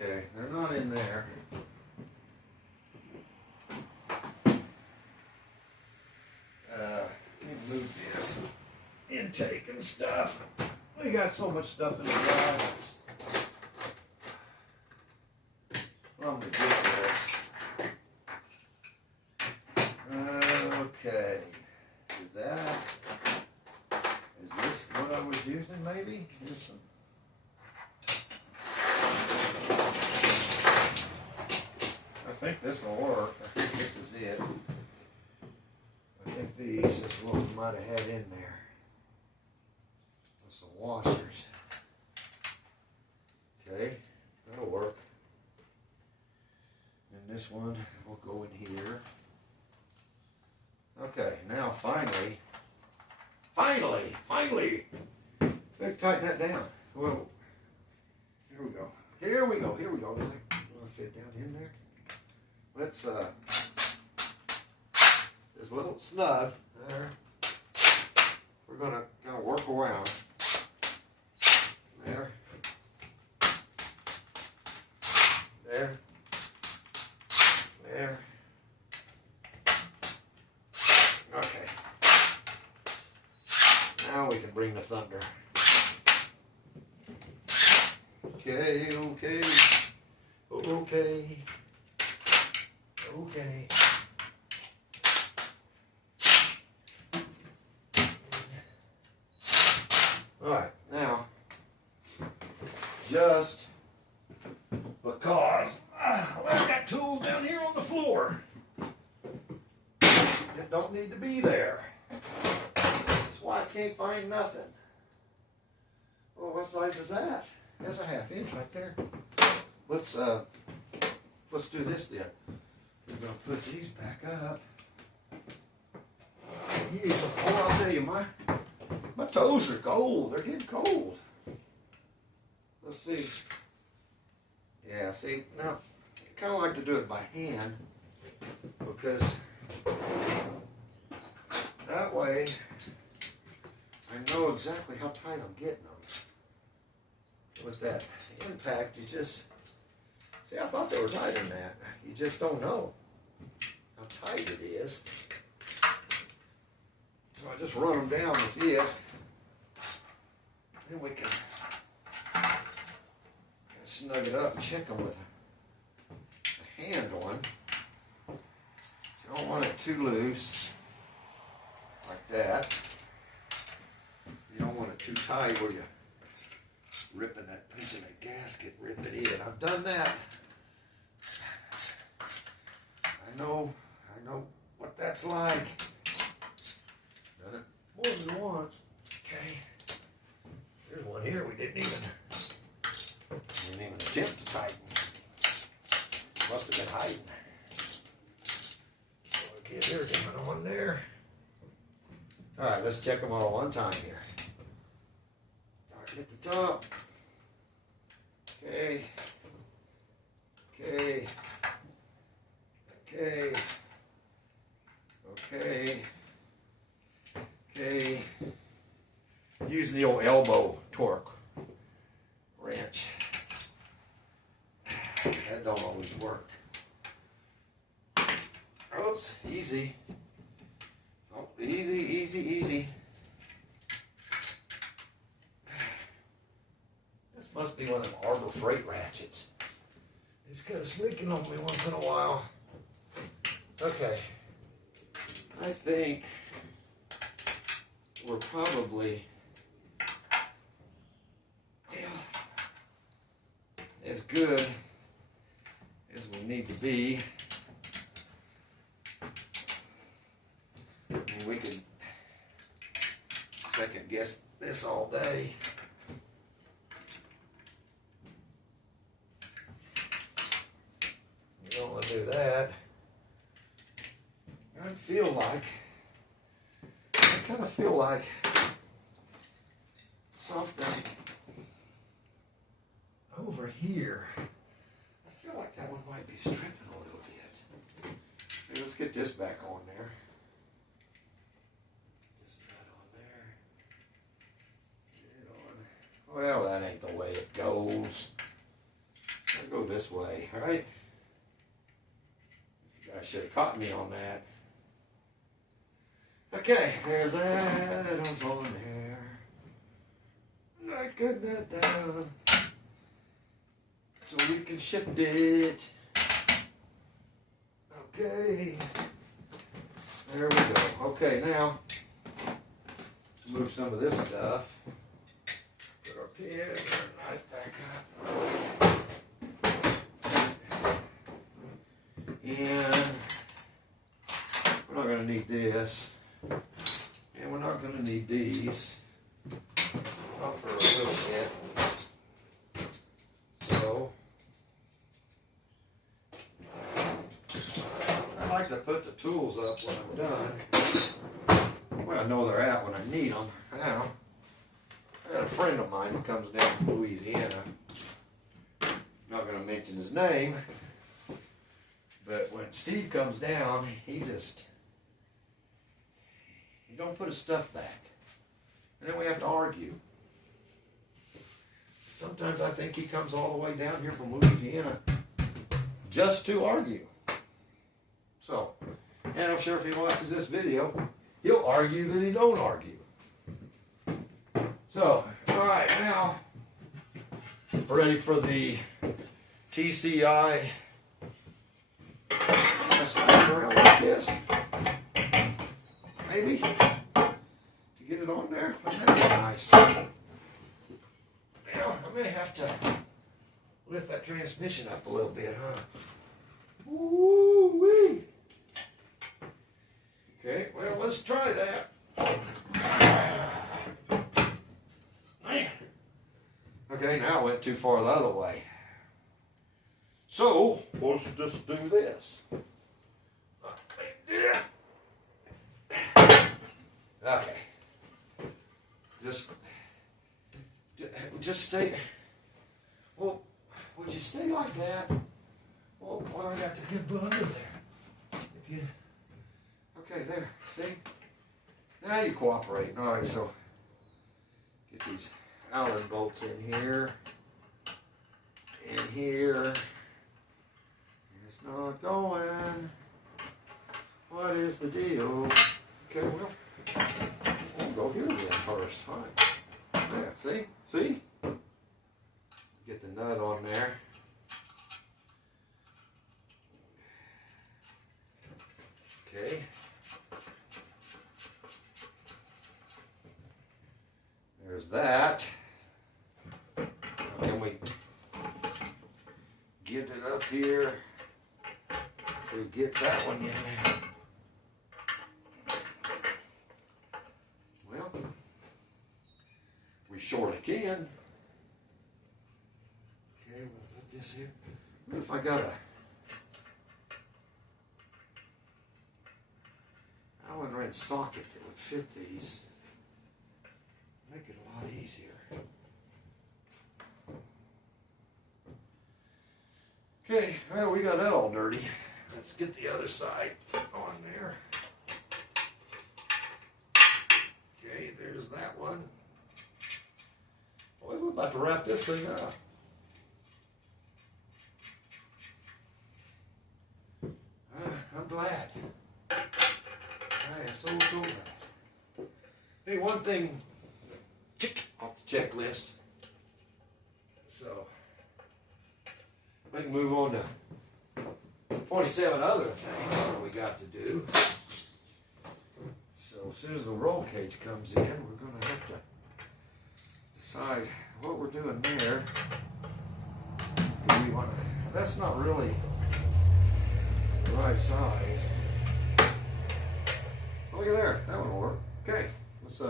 Okay, they're not in there. Move this intake and stuff. We got so much stuff in the garage. I'm gonna get this. Okay. Is this what I was using maybe? Here's some. I think this will work. I think this is it. I think these is what we might have had in there. With some washers. Okay, that'll work. And this one will go in here. Okay, now finally, better tighten that down. Whoa. Here we go. Does it fit down in there? Let's, there's a little snug there. We're gonna kind of work around. There. There. There. Okay. Now we can bring the thunder. Okay. Alright, now, just because I left that tool down here on the floor, it don't need to be there. That's why I can't find nothing. Well, what size is that? That's a 1/2 inch right there. Let's do this then. We're gonna put these back up. I'll tell you, my toes are cold. They're getting cold. Let's see. Yeah, see, now, I kind of like to do it by hand because that way I know exactly how tight I'm getting them. With that impact, you just, see, I thought they were tighter than that. You just don't know how tight it is. So I just run them down with it. Then we can snug it up and check them with a hand on. You don't want it too loose, like that. You don't want it too tight where you're ripping that, pinching that gasket, ripping it in. I've done that. I know what that's like. Done it more than once. Okay. There's one here we didn't even attempt to tighten. Must have been hiding. Okay, there's one there. All right, let's check them all one time here. Start at the top. Okay. Using the old elbow torque wrench. That don't always work. Oops, easy. Oh, easy. Just Must be one of them Arbor Freight ratchets. It's kind of sneaking on me once in a while. Okay. I think we're probably as good as we need to be. I mean, we could second guess this all day. You don't want to do that. I kind of feel like something over here. I feel like that one might be stripping a little bit. Hey, let's get this back on there. This nut on there. Get it on. Well, that ain't the way it goes. I'll go this way, all right? You guys should have caught me on that. Okay, there's that. It was on there. I cut that down so we can shift it. Okay. There we go. Okay, now move some of this stuff. Put our pin and our knife back up. And we're not going to need this. And we're not going to need these. Not for a little bit. So, I like to put the tools up when I'm done. Well, I know they're out when I need them. Now, I got a friend of mine that comes down from Louisiana. Not going to mention his name. But when Steve comes down, he don't put his stuff back. And then we have to argue. Sometimes I think he comes all the way down here from Louisiana just to argue. So, and I'm sure if he watches this video, he'll argue that he don't argue. So, all right, now we're ready for the TCI. Slide around like this. Maybe to get it on there. That'd be nice. Now, I may have to lift that transmission up a little bit, huh? Woo-wee. Okay, well, let's try that. Man. Okay, now I went too far the other way. So, let's just do this. Okay. Just stay. Well, would you stay like that? Well, I got the good under there. If you. Okay, there. See? Now you cooperate. All right, so get these Allen bolts in here. And here. It's not going. What is the deal? Okay, well, we'll go here then first. All right. There, see? See? Get the nut on there. Okay. There's that. Now can we get it up here to get that one in there? Well, we surely can. Okay, we'll put this here. What if I got a Allen wrench socket that would fit these? Make it a lot easier. Okay, well, we got that all dirty. Let's get the other side on there. Okay, there's that one. Boy, we're about to wrap this thing up. I'm glad. I am so glad. Hey, one thing off the checklist. So we can move on to 27 other things that we got to do. So as soon as the roll cage comes in, we're going to have to decide what we're doing there. Do we want to, that's not really the right size. Oh, look at there, that one will work. Okay, let's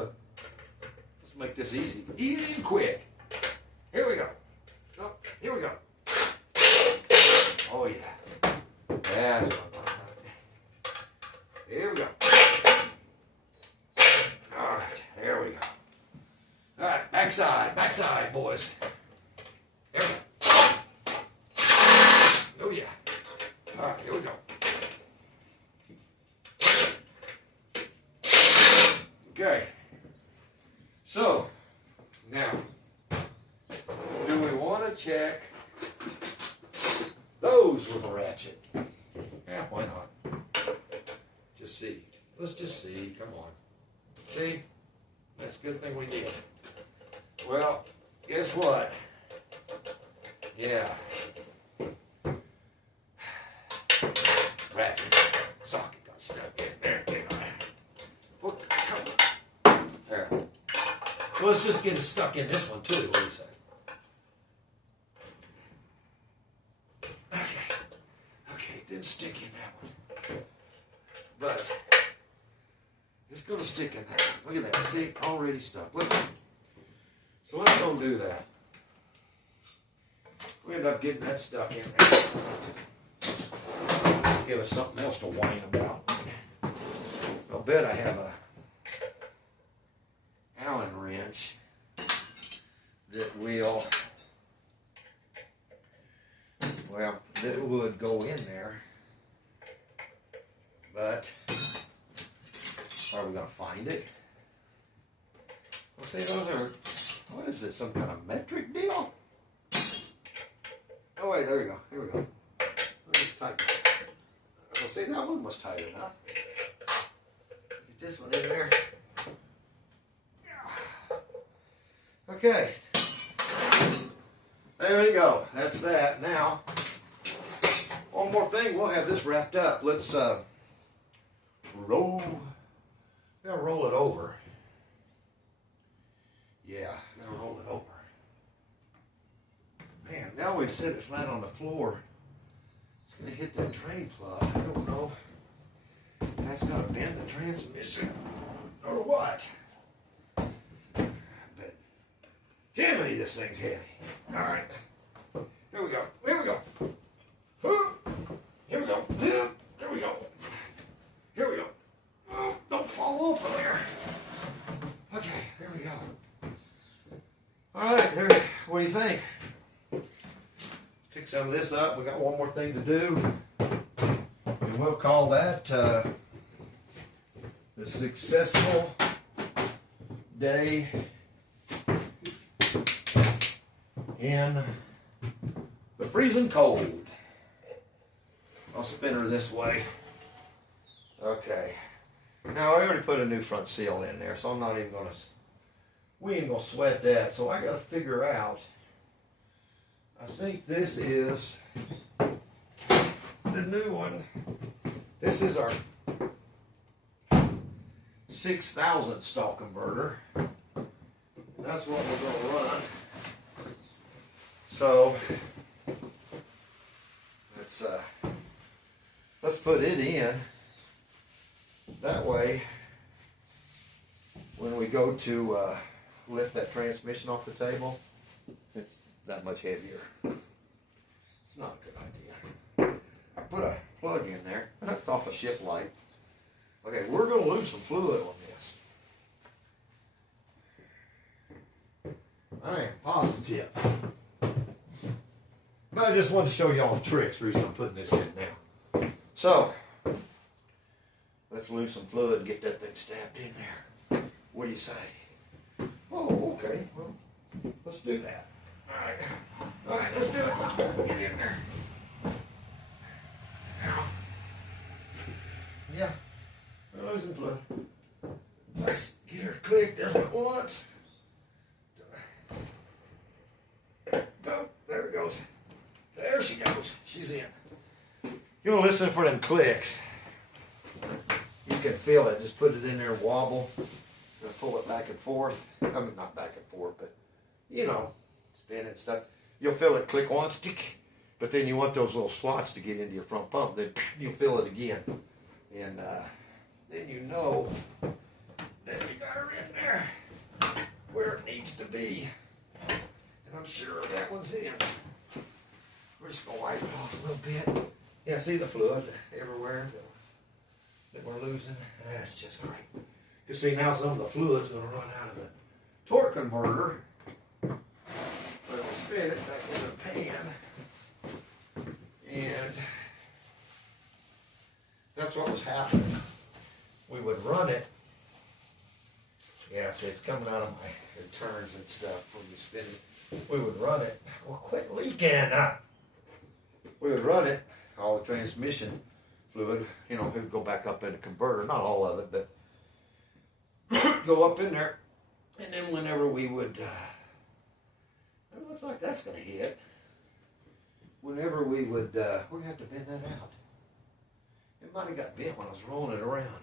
make this easy. Easy and quick. Here we go. Oh, here we go. Oh yeah. That's what I'm talking about. Here we go. All right, there we go. All right, backside, boys. There we go. Oh yeah. All right, here we go. Okay. So, now, do we want to check those with a ratchet? Yeah, why not? Just see. Let's just see. Come on. See? That's a good thing we did. Well, guess what? Yeah. Ratchet. Socket got stuck in there. Well, come on. There. So let's just get it stuck in this one too. What do you say? Okay, it didn't stick in that one. But it's going to stick in there. Look at that. See, already stuck. So let's go do that. We end up getting that stuck in there. Give us something else to whine about. I'll bet I have a Allen wrench that will, well, that would go in there, but are we going to find it? Well, see, those are, what is it, some kind of metric deal? Oh wait, there we go, here we go. Let's tighten it. Well, see, that one was tight enough. Get this one in there. Okay. There we go. That's that. Now, one more thing. We'll have this wrapped up. Let's roll. Gotta roll it over. Yeah, gotta roll it over. Man, now we've set it flat on the floor. It's gonna hit that drain plug. I don't know. That's gonna bend the transmission or what. But Jiminy, this thing's heavy. All right. Here we go. Here we go. Here we go. There we go. Here we go. Oh, don't fall off of there. Okay, there we go. All right, there. What do you think? Pick some of this up. We got one more thing to do. And we'll call that the successful day in the freezing cold. I'll spin her this way. Okay. Now I already put a new front seal in there, so I'm not even gonna, we ain't gonna sweat that. So I gotta figure out, I think this is the new one. This is our 6,000 stall converter. That's what we're gonna run. So let's put it in. That way, when we go to lift that transmission off the table, it's that much heavier. It's not a good idea. I put a plug in there. That's off a shift light. Okay, we're going to lose some fluid on this. I am positive. But I just wanted to show y'all the tricks. The reason I'm putting this in now. So, let's lose some fluid and get that thing stabbed in there. What do you say? Oh, okay. Well, let's do that. All right. All right, let's do it. Get in there. Now. Yeah, we're losing fluid. Let's get her clicked just at once. Go. she goes. She's in. You'll listen for them clicks. You can feel it. Just put it in there, wobble, and pull it back and forth. I mean, not back and forth, but you know, spin it stuff. You'll feel it click once, tick, but then you want those little slots to get into your front pump. Then you'll feel it again, and then you know that you got her in there where it needs to be. And I'm sure that one's in. We're just gonna wipe it off a little bit. Yeah, see the fluid everywhere that we're losing? That's just great. You see now some of the fluid's gonna run out of the torque converter. We'll spin it back in the pan. And that's what was happening. We would run it. Yeah, see it's coming out of my turns and stuff when you spin it. We would run it. Well, quit leaking. We would run it. All the transmission fluid, you know, it would go back up in the converter. Not all of it, but go up in there. And then whenever we would, it looks like that's going to hit. Whenever we would, we're going to have to bend that out. It might have got bent when I was rolling it around.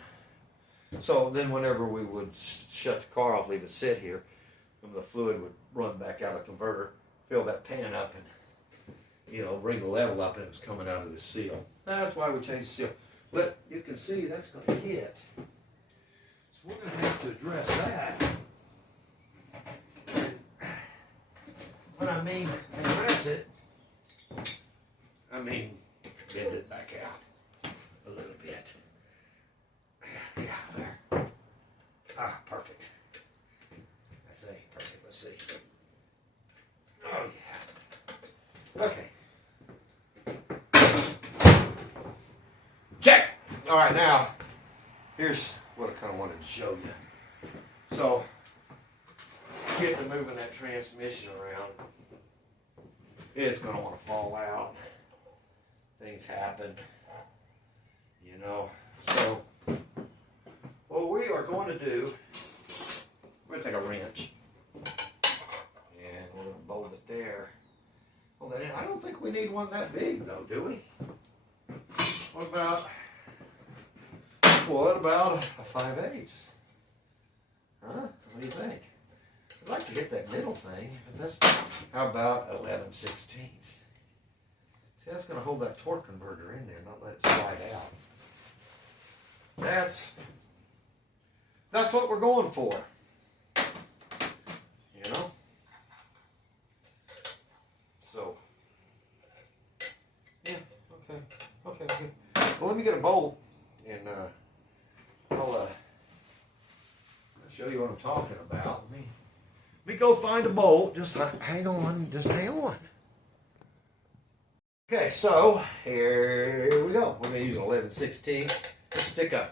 So then whenever we would shut the car off, leave it sit here, the fluid would run back out of the converter, fill that pan up, and you know, bring the level up, and it was coming out of the seal. That's why we changed the seal. But you can see that's going to hit. So we're going to have to address that. When I mean address it, I mean bend it back out a little bit. Yeah, there. Ah, perfect. That's a perfect. Let's see. Oh, yeah. Okay. Check. All right, now, here's what I kind of wanted to show you. So, get to moving that transmission around. It's going to want to fall out. Things happen, you know. So, what we are going to do, we're going to take a wrench and we're going to bolt it there. Well, then I don't think we need one that big, though, do we? What about a 5/8? Huh? What do you think? I'd like to get that middle thing, but that's, how about 11/16? See, that's going to hold that torque converter in there, not let it slide out. That's what we're going for. You know? So, yeah, okay, good. Well, let me get a bolt, and I'll show you what I'm talking about. Let me go find a bolt. Just hang on. Okay, so here we go. We're going to use an 11/16. Stick a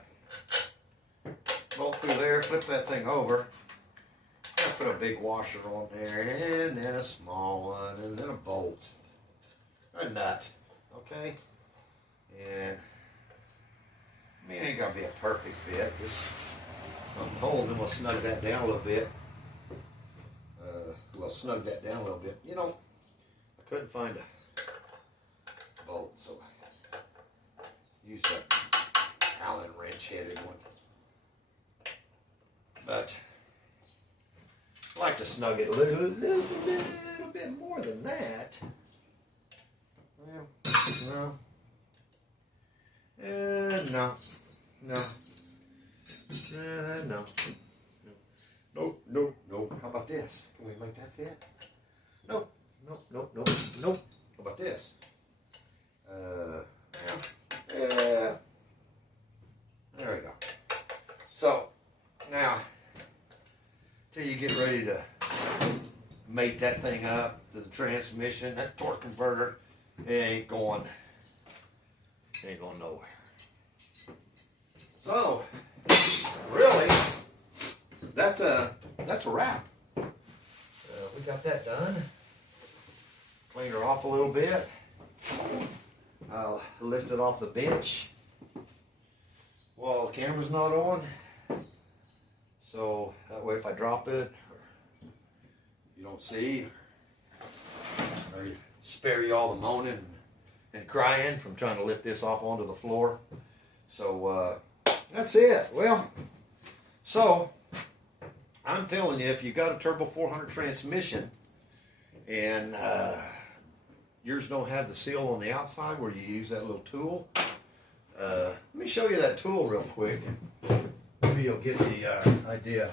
bolt through there, flip that thing over. I'll put a big washer on there, and then a small one, and then a bolt. A nut, okay? And I mean, it ain't got to be a perfect fit. Just unhold, and we'll snug that down a little bit. We'll snug that down a little bit. You know, I couldn't find a bolt, so I used a Allen wrench headed one. But I like to snug it a little bit more than that. Well, no. No. Nope. How about this? Can we make that fit? Nope. How about this? Yeah. There we go. So, now, till you get ready to mate that thing up to the transmission, that torque converter, it ain't going nowhere. So, really, that's a wrap. We got that done. Cleaned her off a little bit. I'll lift it off the bench while the camera's not on. So that way if I drop it, you don't see, or spare you all the moaning and and crying from trying to lift this off onto the floor. So that's it. Well, so I'm telling you, if you got a Turbo 400 transmission and yours don't have the seal on the outside where you use that little tool, let me show you that tool real quick. Maybe you'll get the idea.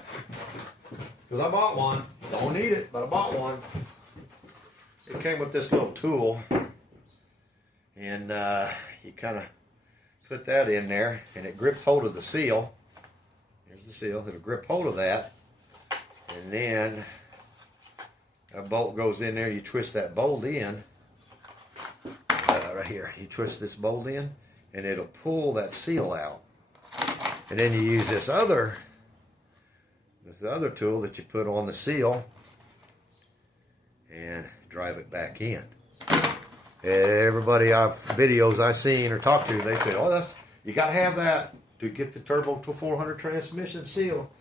Because I bought one. Don't need it, but I bought one. It came with this little tool. And you kind of put that in there, and it grips hold of the seal. Here's the seal. It'll grip hold of that. And then a bolt goes in there. You twist that bolt in. Right here. You twist this bolt in, and it'll pull that seal out. And then you use this other tool that you put on the seal and drive it back in. Everybody videos I've seen or talked to, they say, oh, you got to have that to get the Turbo 400 transmission seal.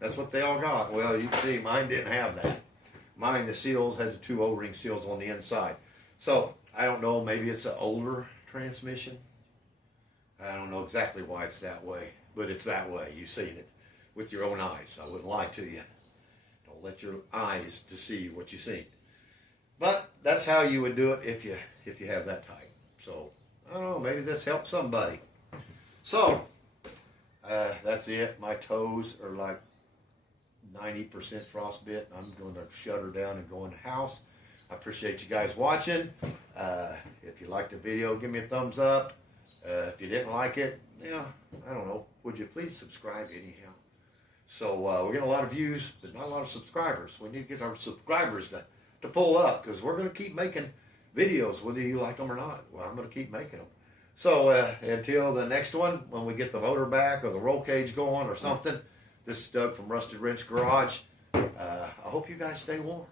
That's what they all got. Well, you can see mine didn't have that. Mine, the seals had the 2 O-ring seals on the inside. So I don't know, maybe it's an older transmission. I don't know exactly why it's that way, but it's that way. You've seen it with your own eyes. I wouldn't lie to you. Don't let your eyes deceive what you see. But that's how you would do it if you have that type. So I don't know, maybe this helps somebody. So that's it. My toes are like 90% frostbit. I'm going to shut her down and go in the house. I appreciate you guys watching. If you liked the video, give me a thumbs up. If you didn't like it, yeah, I don't know. Would you please subscribe anyhow? So we're getting a lot of views, but not a lot of subscribers. We need to get our subscribers to pull up, because we're going to keep making videos, whether you like them or not. Well, I'm going to keep making them. So until the next one, when we get the motor back or the roll cage going or something, this is Doug from Rusted Wrench Garage. I hope you guys stay warm.